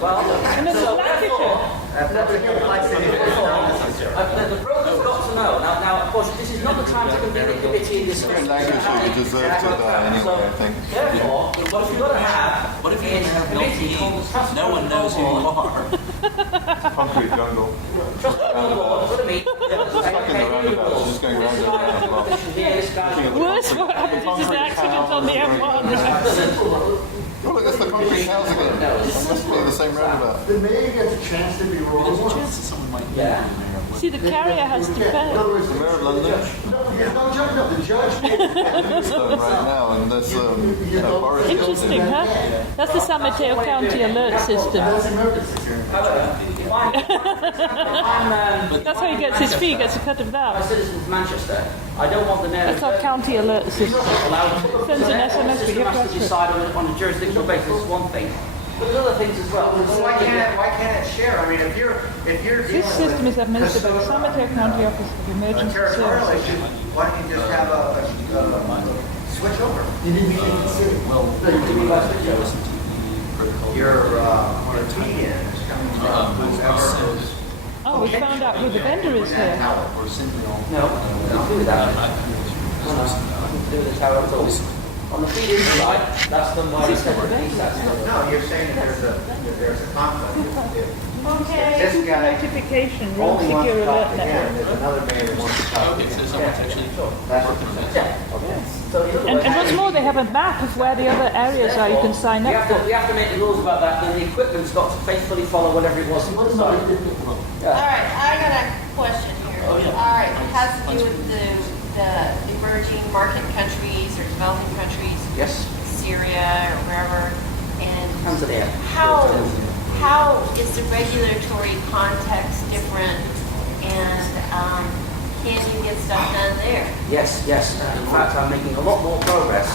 Well, And there's so Lancashire. That's a complexity that's not necessary. the broker's got to know. Now, of course, this is not the time to convene a committee and discuss... Lancashire deserves to die anyway, I think. Therefore, what you've got to have... What if you're is mayor a of committee called the Trust No one knows who you are. Concrete jungle. Trust Protocol Board, what I mean... Stuck in the roundabout, she's just going round and round the block. Worse what happens is an accident on the M1. Oh, look, that's the concrete house again. That must be the same roundabout. The mayor gets a chance to be wrong There's a once. chance that someone might be Yeah. the mayor of See, the carrier has to In pay. other words, The mayor of London there's no judge, no, the judge. is done right now, and there's Boris Interesting, Johnson. huh? That's the San Mateo County alert system. That's emergency. However, if I'm That's how he gets his fee, gets a cut of a that. citizen of Manchester, I don't want the mayor... That's our county alert system. allowed to... Sends an SMS, but you have to has to ask for it. decide on a jurisdictional basis is one thing. But there's other things as well. So why can't it share? I mean, if you're dealing This system with is administered by the San Mateo County Office of a Emergency territorial Services. issue, why don't you just have a switch over? You need to consider. Well, What do you mean by switch over? listen to the protocol. Your opinion is coming from whoever is. Oh, we found out who the vendor is here. Or simply all. No, nothing to do with that. No, nothing to do with the tower at all. On the feed inside, that's done by a separate ETSI. No, you're saying that there's a conflict. Okay. This guy Notification, road only wants secure to talk alert to him, network. there's another mayor that wants to talk to Okay, so him. someone's actually That's what you're saying. Yeah, okay. So in other And words, what's more, they have a map of where the other areas are you can sign we up have to, for. we have to make the rules about that, then the equipment's got to faithfully follow whatever it was. What about it? Yeah. All right, I got a question here. Oh, yeah. All right, it has to do with the emerging market countries or developing countries, Yes, Syria or wherever, and Tanzania. how is the regulatory context different, and can you get stuff done there? Yes. In fact, I'm making a lot more progress,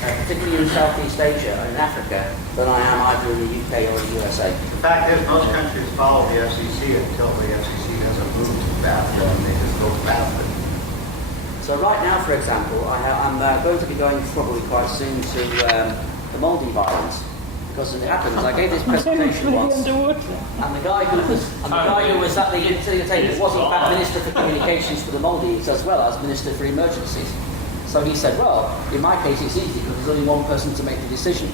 particularly in Southeast Asia and in Africa, than I am either in the UK or the USA. The fact is, most countries follow the FCC until the FCC doesn't move too fast, and they just go past it. So right now, for example, I'm going to be going probably quite soon to the Maldives Islands, because as it happens, I gave this presentation once, Underwater. and the guy who was at the table was in fact Minister for Communications for the Maldives as well as Minister for Emergencies. So he said, well, in my case it's easy because there's only one person to make the decision.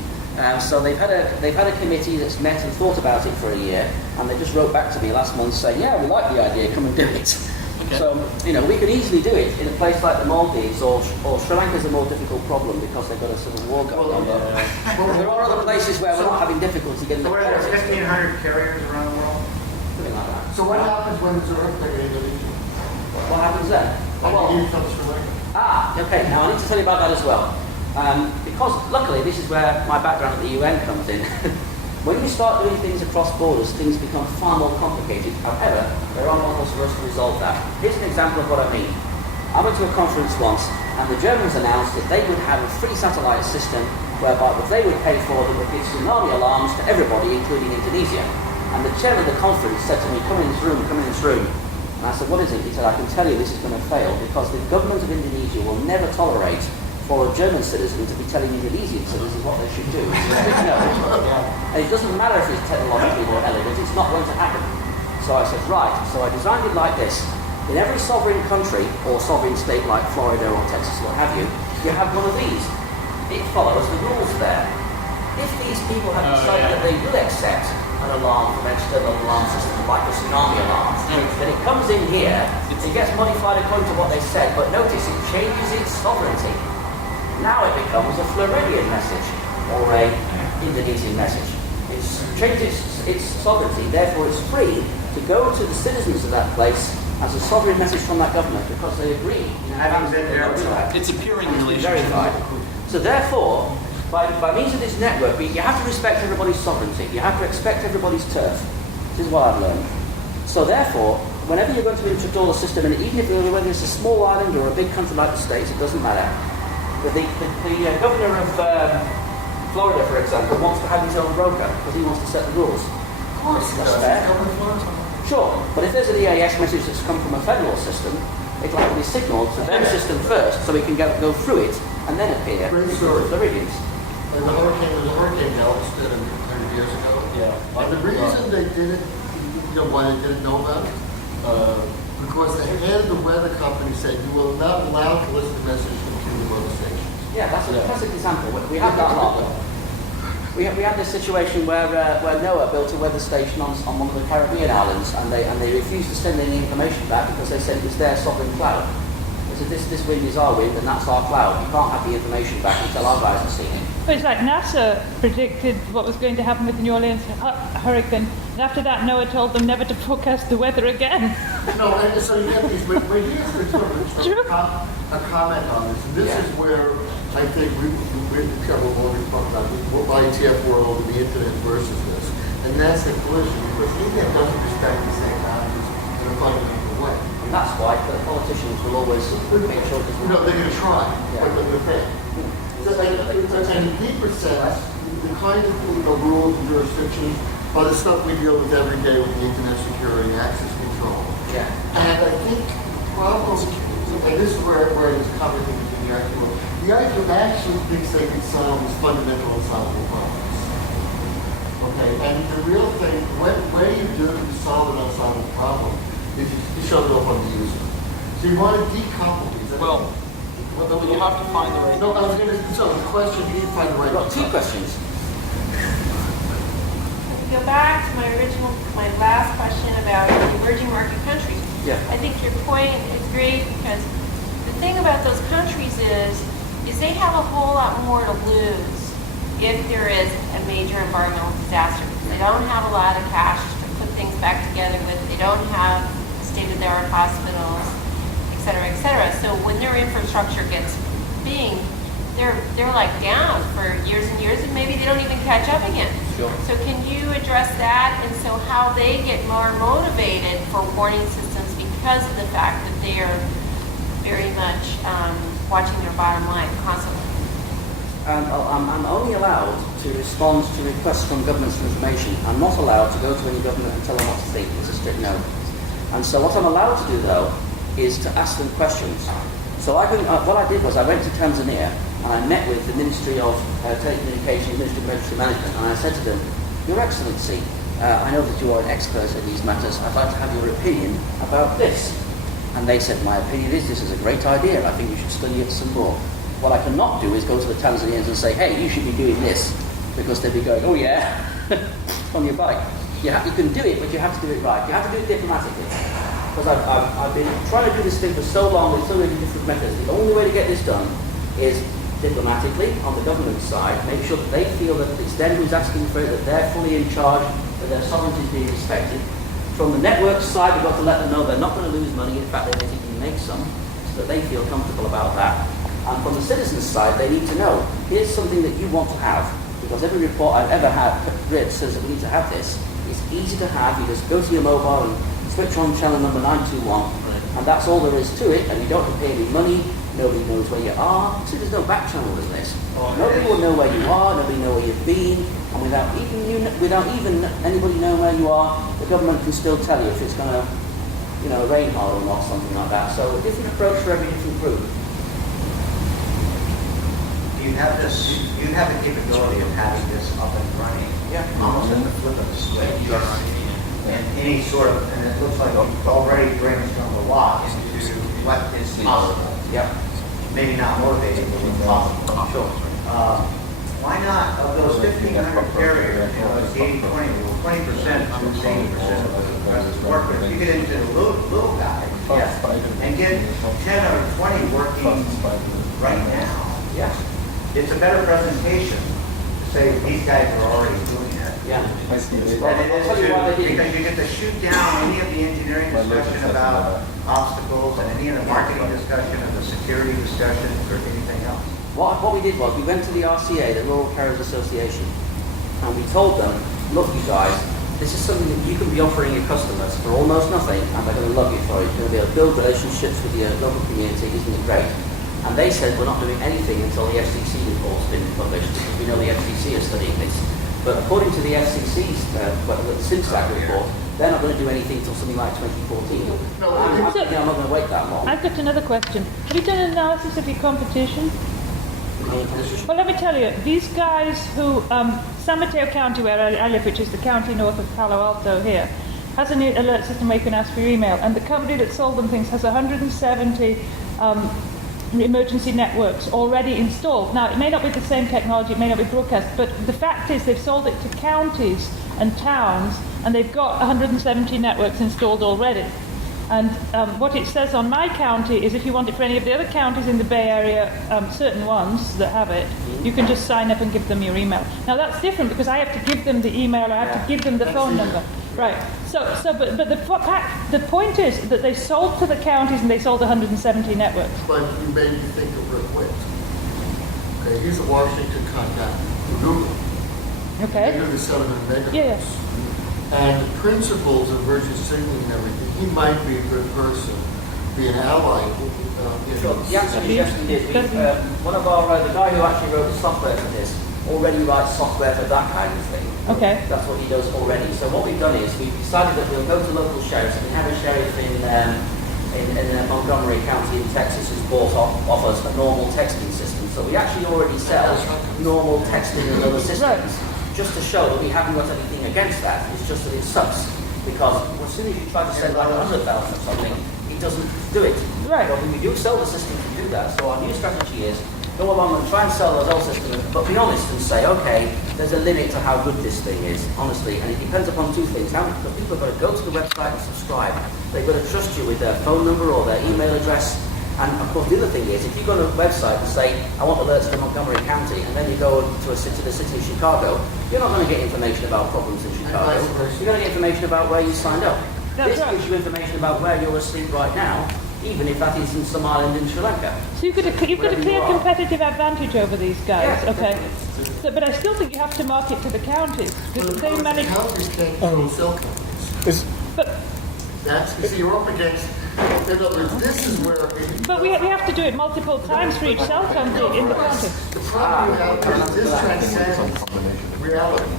So they've had a committee that's met and thought about it for a year, and they just wrote back to me last month saying, yeah, we like the idea, come and do it. Okay. So, we could easily do it in a place like the Maldives, or Sri Lanka's a more difficult problem because they've got a civil war going on. But there are other places where we're not having difficulty getting the So what are there, politics. 1,500 carriers around the world? Something like that. So what happens when there's an earthquake in Indonesia? What happens then? Like you from Sri Lanka. Okay, now I need to tell you about that as well. Because luckily this is where my background at the UN comes in. When you start doing things across borders, things become far more complicated. However, there are models for us to resolve that. Here's an example of what I mean. I went to a conference once, and the Germans announced that they would have a free satellite system whereby what they would pay for them would give tsunami alarms to everybody, including Indonesia. And the chairman of the conference said to me, come in this room. And I said, what is it? He said, I can tell you this is going to fail because the government of Indonesia will never tolerate for a German citizen to be telling Indonesian citizens what they should do. And it doesn't matter if it's technologically more elegant, it's not going to happen. So I said, right, so I designed it like this. In every sovereign country or sovereign state like Florida or Texas, what have you have one of these. It follows the rules there. If these people have decided that they will accept an alarm from external alarm system like the tsunami alarm, then it comes in here, it gets modified according to what they said, but notice it changes its sovereignty. Now it becomes a Floridian message or a Indonesian message. It's changed its sovereignty, therefore it's free to go to the citizens of that place as a sovereign message from that government because they agree. Having been there, It's a peering It's been relationship. verified. So therefore, by means of this network, you have to respect everybody's sovereignty. You have to respect everybody's turf. This is what I've learned. So therefore, whenever you're going to install a system, and even if whether it's a small island or a big country like the States, it doesn't matter. But the governor of Florida, for example, wants to have his own broker because he wants to set the rules. Of course, That's fair. Sure, but if there's an EAS message that's come from a federal system, it'll have to be signalled to their system first so we can go through it and then appear Great to story. the Floridians. And the hurricane helps did 100 years ago. Yeah. And the reason they didn't, why they didn't know about it? Because the head of the weather company said you will not allow to listen to messages from Cuban weather stations. Yeah, that's a classic example. We had that a lot. We had this situation where NOAA built a weather station on one of the Caribbean islands, and they refused to send any information back because they said it was their sovereign cloud. They said this wind is our wind, and that's our cloud. You can't have the information back until our guys have seen it. But it's like NASA predicted what was going to happen with the New Orleans hurricane, and after that, NOAA told them never to forecast the weather again. No, and so you have these, but here's the sort of a comment on this. And this is where I think we've covered what we've talked about, with ITF world, the internet versus this. And that's the collision, because internet doesn't respect the same values in a fundamental way. And that's why the politicians will always make sure there's They're going to try, Yeah. but the thing. And in deeper sense, the kind of rules and jurisdictions are the stuff we deal with every day with the internet security and access control. Yeah. And I think problems, and this is where this comment between the IQ. The IQ actually thinks they can solve these fundamental unsolvable problems. Okay, and the real thing, what you do to solve an unsolvable problem is you shove it off on the user. So you want to decouple these. Well, you have to find the right. No, I was going to, so the question, you find the right. I've got two questions. To go back to my last question about the emerging market countries. Yeah. I think your point is great because the thing about those countries is they have a whole lot more to lose if there is a major environmental disaster. They don't have a lot of cash to put things back together with. They don't have state-of-the-art hospitals, et cetera, so when their infrastructure gets bing, they're like down for years and years, and maybe they don't even catch up again. Sure. So can you address that, and so how they get more motivated for warning systems because of the fact that they are very much watching their bottom line constantly? I'm only allowed to respond to requests from governments for information. I'm not allowed to go to any government and tell them what to think. It's a strict no. And so what I'm allowed to do, though, is to ask them questions. So what I did was I went to Tanzania and I met with the Ministry of Telecommunications, Ministry of Emergency Management, and I said to them, Your Excellency, I know that you are an expert in these matters. I'd like to have your opinion about this. And they said, my opinion is this is a great idea. I think you should study it some more. What I cannot do is go to the Tanzanians and say, hey, you should be doing this. Because they'd be going, oh yeah, on your bike. You can do it, but you have to do it right. You have to do it diplomatically. Because I've been trying to do this thing for so long with so many different methods. The only way to get this done is diplomatically on the government side, make sure that they feel that it's them who's asking for it, that they're fully in charge, that their sovereignty is being respected. From the network side, we've got to let them know they're not going to lose money. In fact, they basically make some, so that they feel comfortable about that. And from the citizens' side, they need to know, here's something that you want to have, because every report I've ever read says that we need to have this. It's easy to have. You just go to your mobile and switch on channel number 921, and that's all there is to it, and you don't have to pay any money. Nobody knows where you are. So there's no back channel in this. Nobody will know where you are. Nobody know where you've been. And without even anybody knowing where you are, the government can still tell you if it's going to, rain hard or not, something like that. So a different approach for every different group. You have the capability of having this up and running. Yeah. Almost at the flip of the switch. And any sort of, and it looks like you've already brainstormed a lot into what is possible. Yeah. Maybe not motivating, but what's possible. Sure. Why not, of those 1,500 carriers, it's 80-20 rule, 20% to 80% of the rest of the work. But if you get into the little guys, and get 10 or 20 working right now, Yeah. it's a better presentation to say these guys are already doing it. Yeah. Than it is I'll tell you why they to, didn't. because you get to shoot down any of the engineering discussion about obstacles and any of the marketing discussion and the security discussions or anything else. What we did was we went to the RCA, the Rural Carriers Association, and we told them, look you guys, this is something that you can be offering your customers for almost nothing, and they're going to love you for it. You're going to be able to build relationships with your local community, isn't it great? And they said we're not doing anything until the FCC report's been published, because we know the FCC is studying this. But according to the FCC's SIMSAC report, they're not going to do anything until something like 2014. No, I'm not going to wait that long. I've got another question. Have you done an analysis of your competition? Well, let me tell you, these guys who, San Mateo County, where I live, which is the county north of Palo Alto here, has an alert system where you can ask for your email, and the company that sold them things has 170 emergency networks already installed. Now, it may not be the same technology, it may not be broadcast, but the fact is they've sold it to counties and towns, and they've got 170 networks installed already. And what it says on my county is if you want it for any of the other counties in the Bay Area, certain ones that have it, you can just sign up and give them your email. Now that's different because I have to give them the email, I have to give them the phone number. Right. But the point is that they sold to the counties and they sold 170 networks. But you made me think of real quick. Okay, here's a Washington contact for Google. Okay. They do the 700 megahertz. Yeah. And the principles of virtual signaling and everything, he might be a good person, be an ally. Sure. The answer is yes, we did. One of our, the guy who actually wrote the software for this, already writes software for that kind of thing. Okay. That's what he does already. So what we've done is we've decided that we'll go to local sheriffs. We have a sheriff in Montgomery County in Texas who's bought off us a normal texting system. So we actually already sell normal texting and other systems. Just to show that we haven't got anything against that. It's just that it sucks. Because as soon as you try to send like 100,000 or something, it doesn't do it. Right. But we do sell the system to do that. So our new strategy is go along and try and sell those old systems, but be honest and say, okay, there's a limit to how good this thing is, honestly, and it depends upon two things. Now, the people have got to go to the website and subscribe. They've got to trust you with their phone number or their email address. And of course, the other thing is, if you go to a website and say, I want alerts from Montgomery County, and then you go to the city of Chicago, you're not going to get information about problems in Chicago. You're going to get information about where you signed up. This gives you information about where you're asleep right now, even if that is in some island in Sri Lanka. So you've got a clear competitive advantage over these guys, Yeah, okay? So, but I still think you have to market to the counties because they manage. Counties can't control cell companies. But You see, you're up against. In other words, this is where. we have to do it multiple times for each cell company in the county. The problem you have is this transcends reality.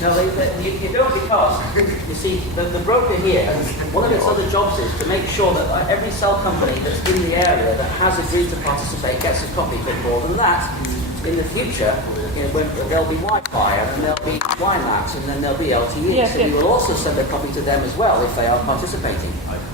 No, you don't, because, you see, the broker here, one of its other jobs is to make sure that every cell company that's in the area that has agreed to participate gets a copy. But more than that, in the future, when there'll be Wi-Fi, and then there'll be WiMAX, and then there'll be LTE. Yes, so yes. you will also send a copy to them as well if they are participating.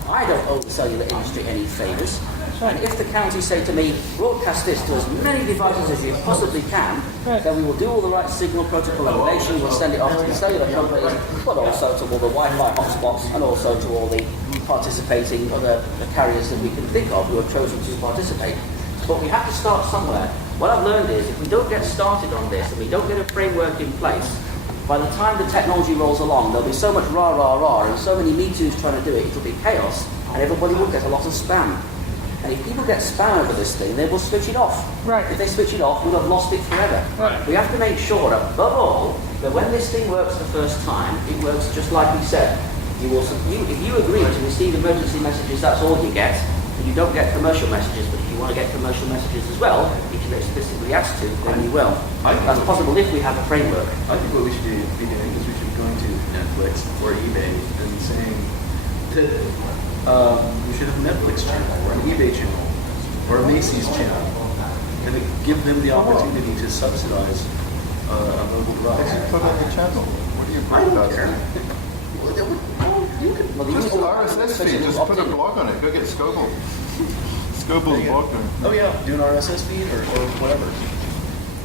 I don't owe the cellular industry any favours. And if the county say to me, broadcast this to as many devices as you possibly can, then we will do all the right signal protocol information, we'll send it off to the cellular companies, but also to all the Wi-Fi hotspots and also to all the participating other carriers that we can think of who have chosen to participate. But we have to start somewhere. What I've learned is if we don't get started on this and we don't get a framework in place, by the time the technology rolls along, there'll be so much rah, rah, rah, and so many Me Too's trying to do it, it'll be chaos, and everybody will get a lot of spam. And if people get spam over this thing, they will switch it off. Right. If they switch it off, we'll have lost it forever. Right. We have to make sure, above all, that when this thing works the first time, it works just like we said. If you agree to receive emergency messages, that's all you get. And you don't get commercial messages, but if you want to get commercial messages as well, if you're explicitly asked to, then you will. That's possible if we have a framework. I think what we should be doing is we should be going to Netflix or eBay and saying that we should have a Netflix channel or an eBay channel or a Macy's channel and to give them the opportunity to subsidize a mobile device. Put on the channel. What do you I think don't about care. that? You can. Just RSS feed. Just put a blog on it. Go get Scoble's blog. Oh yeah, do an RSS feed or whatever.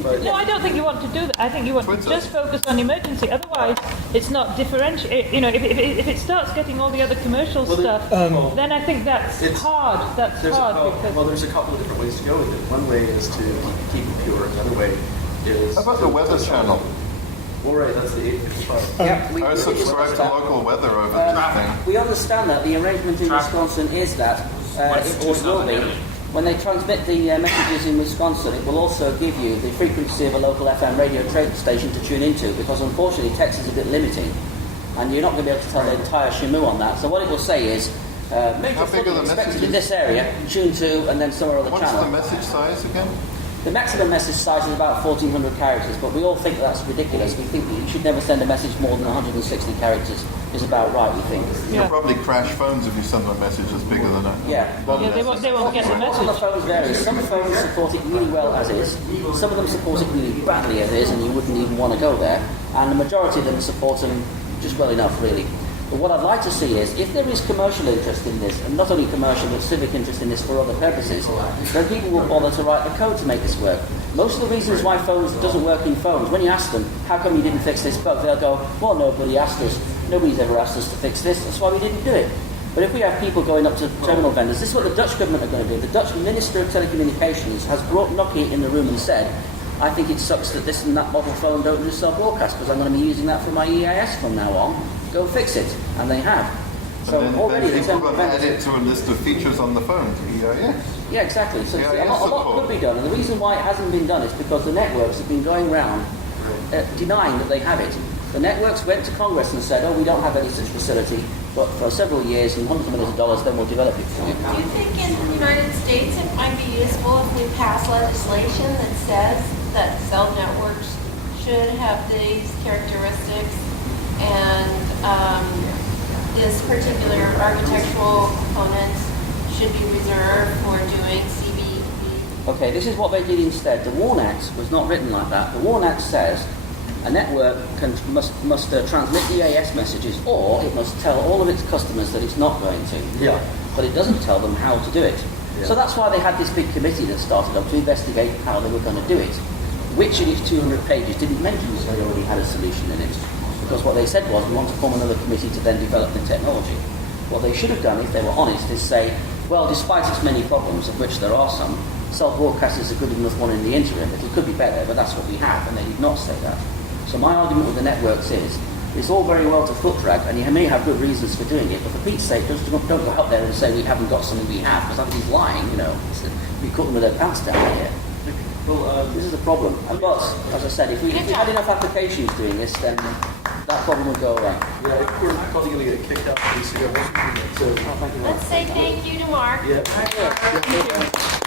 But No, I don't think you want to do that. I think you want to Twitter. just focus on emergency. Otherwise, it's not differentiate. You know, if it starts getting all the other commercial Well, stuff, then I think that's It's- hard. That's there's hard well, because. well, there's a couple of different ways to go with it. One way is to keep it pure. Another way is How about the Weather Channel? Well, right, that's the 855. Yeah, I subscribe to local weather over this thing. We understand that the arrangement in Wisconsin is that it always will be. When they transmit the messages in Wisconsin, it will also give you the frequency of a local FM radio station to tune into, because unfortunately text is a bit limiting, and you're not going to be able to tell the entire shamoo on that. So what it will say is, major How big are flooding the expected in messages? this area, tune to, and then somewhere on the What's channel. the message size again? The maximum message size is about 1,400 characters, but we all think that's ridiculous. We think that you should never send a message more than 160 characters is about right, we think. You'll probably crash phones if you send them a message that's bigger than that. Yeah. Yeah, they won't get the All the message. phones vary. Some phones support it really well as is. Some of them support it really badly as is, and you wouldn't even want to go there. And the majority of them support them just well enough, really. But what I'd like to see is, if there is commercial interest in this, and not only commercial but civic interest in this for other purposes, then people will bother to write the code to make this work. Most of the reasons why phones doesn't work in phones, when you ask them, how come you didn't fix this bug, they'll go, well, nobody asked us. Nobody's ever asked us to fix this, that's why we didn't do it. But if we have people going up to terminal vendors, this is what the Dutch government are going to do. The Dutch Minister of Telecommunications has brought Nokia in the room and said, I think it sucks that this and that model phone don't just sell broadcast, because I'm going to be using that for my EIS from now on. Go fix it. And they have. So And already then the people terminal will add vendors... it to a list of features on the phone. Yeah. Yeah, exactly. So Yeah, a lot could be done. And the reason why it hasn't been done is because the networks have been going around denying that they have it. The networks went to Congress and said, oh, we don't have any such facility, but for several years and hundreds of millions of dollars, then we'll develop it for you. Do you think in the United States it might be useful if we pass legislation that says that cell networks should have these characteristics and this particular architectural component should be reserved for doing CBE? Okay, this is what they did instead. The WARN Act was not written like that. The WARN Act says a network must transmit EAS messages, or it must tell all of its customers that it's not going to. Yeah. But it doesn't tell them how to do it. Yeah. So that's why they had this big committee that started up to investigate how they were going to do it, which in its 200 pages didn't mention that they already had a solution in it. Because what they said was, we want to form another committee to then develop the technology. What they should have done, if they were honest, is say, well, despite its many problems, of which there are some, cell broadcast is a good enough one in the interim. It could be better, but that's what we have, and they did not say that. So my argument with the networks is, it's all very well to foot drag, and you may have good reasons for doing it, but for Pete's sake, don't go out there and say we haven't got something we have, because somebody's lying, you know. We cut them with their pants down here. Well, this is a problem. But, as I said, if we had enough applications doing this, then that problem would go away. Yeah, we're probably going to get kicked out pretty soon. So, Oh, thank you very much. Let's say thank you to Mark. yeah.